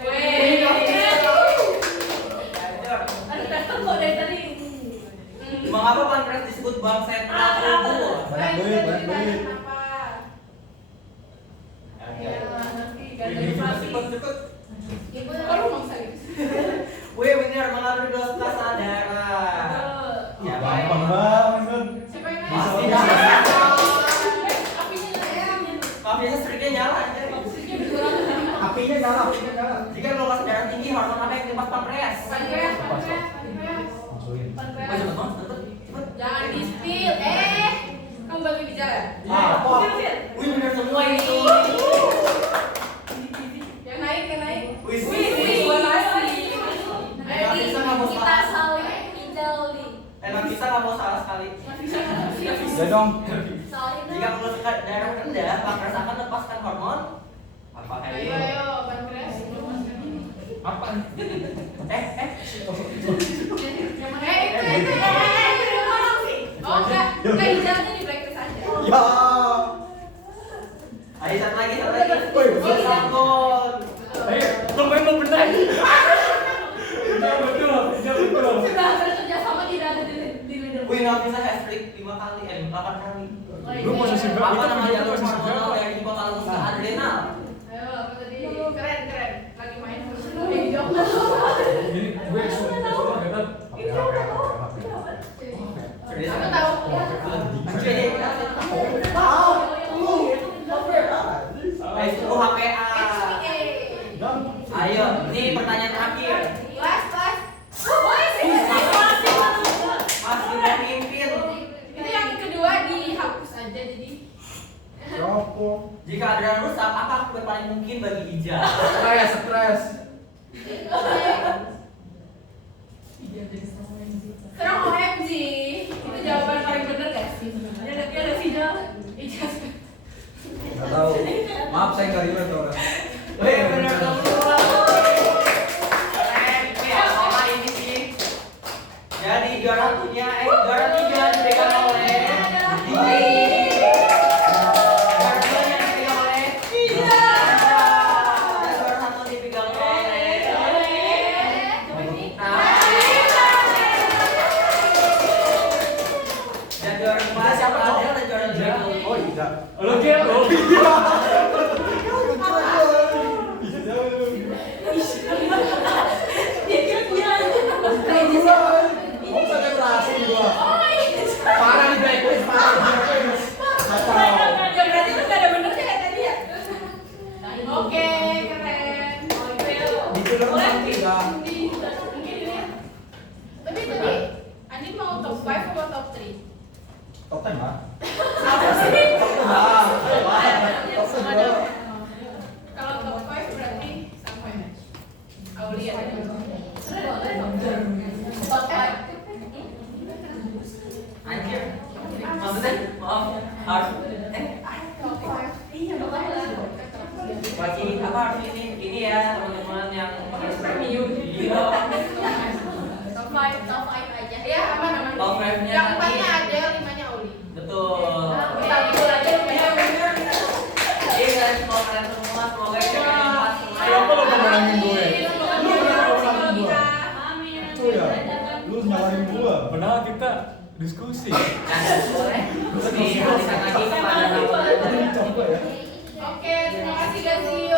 Wih, Ada telepon kok dari tadi. Mengapa pankreas disebut bank sentral tubuh? Banyak duit. Cepet. Kalau mau sakit. Wih, bener, mengapa Lukas Sedara? Ih, gampang banget. Siapa yang Bisa nanya? bisa. Apinya Wih bener semua itu. Yang naik. Wih, Ayo Di, Kita saling hijau nih. emang kita nggak mau salah sekali. Ya dong. Saling Jika menurut daerah rendah, pankreas akan lepaskan hormon apa ayo pankreas. Apa? Itu. Oh enggak hijaunya di blacklist aja. Ya. Ayo satu lagi. Woi, Sangkon. Ayo, pemain mau benar. Betul. Sudah bekerja sama tidak ada di leader. Wih nggak bisa hat-trick 5 kali, 8 kali. Lu posisi berapa? Apa Itu nama video jalur posisi hormonal berapa? dari hipotalamus ke adrenal? Ayo apa tadi? Keren. Lagi main terus lu hijau. Ini gue suka banget. Cerdas. Aku tahu. Anjir. Itu HPA. Ayo, ini pertanyaan terakhir. Pas. Masih memimpin. Itu yang kedua dihapus aja jadi. Rokok. Jika adrenal rusak, apa akibat paling mungkin bagi Ija? Stres. Serang OMG. Itu jawaban paling bener gak sih? Ya udah sih Jo. Nggak tahu. Maaf saya nggak relate orang. Wih, bener semua. Keren, apa ini sih? Jadi juara satunya, juara 3 dipegang oleh Didi. Juara 2-nya dipegang oleh Ija. Dan juara 1 dipegang oleh dan juara 4 siapa Adel dan juara 2 Oh iya. Lo kira lo? Oh, selebrasi gua. Parah di blacklist, Kacau. Ya berarti itu gak ada benernya ya tadi ya? Oke, keren. Itu dong tiga. Mungkin ini ya. Tapi tadi Andi mau top 5 atau top 3? Top 10 lah. Apa sih? Top 10. Kalau top 5 berarti sama ya? Aulia tadi. Top 5. Anjir. Maksudnya, maaf, harus Wajib apa harus ini ya teman-teman yang harus premium. Iya. top 5 aja. Ya, aman. Top 5-nya Yang nanti. 4-nya ada, 5-nya Auli. Betul. Kita pukul aja ya. Jadi kalian semua semoga cepat Siapa lo pemenangin gue? Itu ya. Lu nyalain gua. Padahal kita diskusi. dan boleh dialihkan lagi kepada nama. Coba ya. Oke, terima kasih Gazio.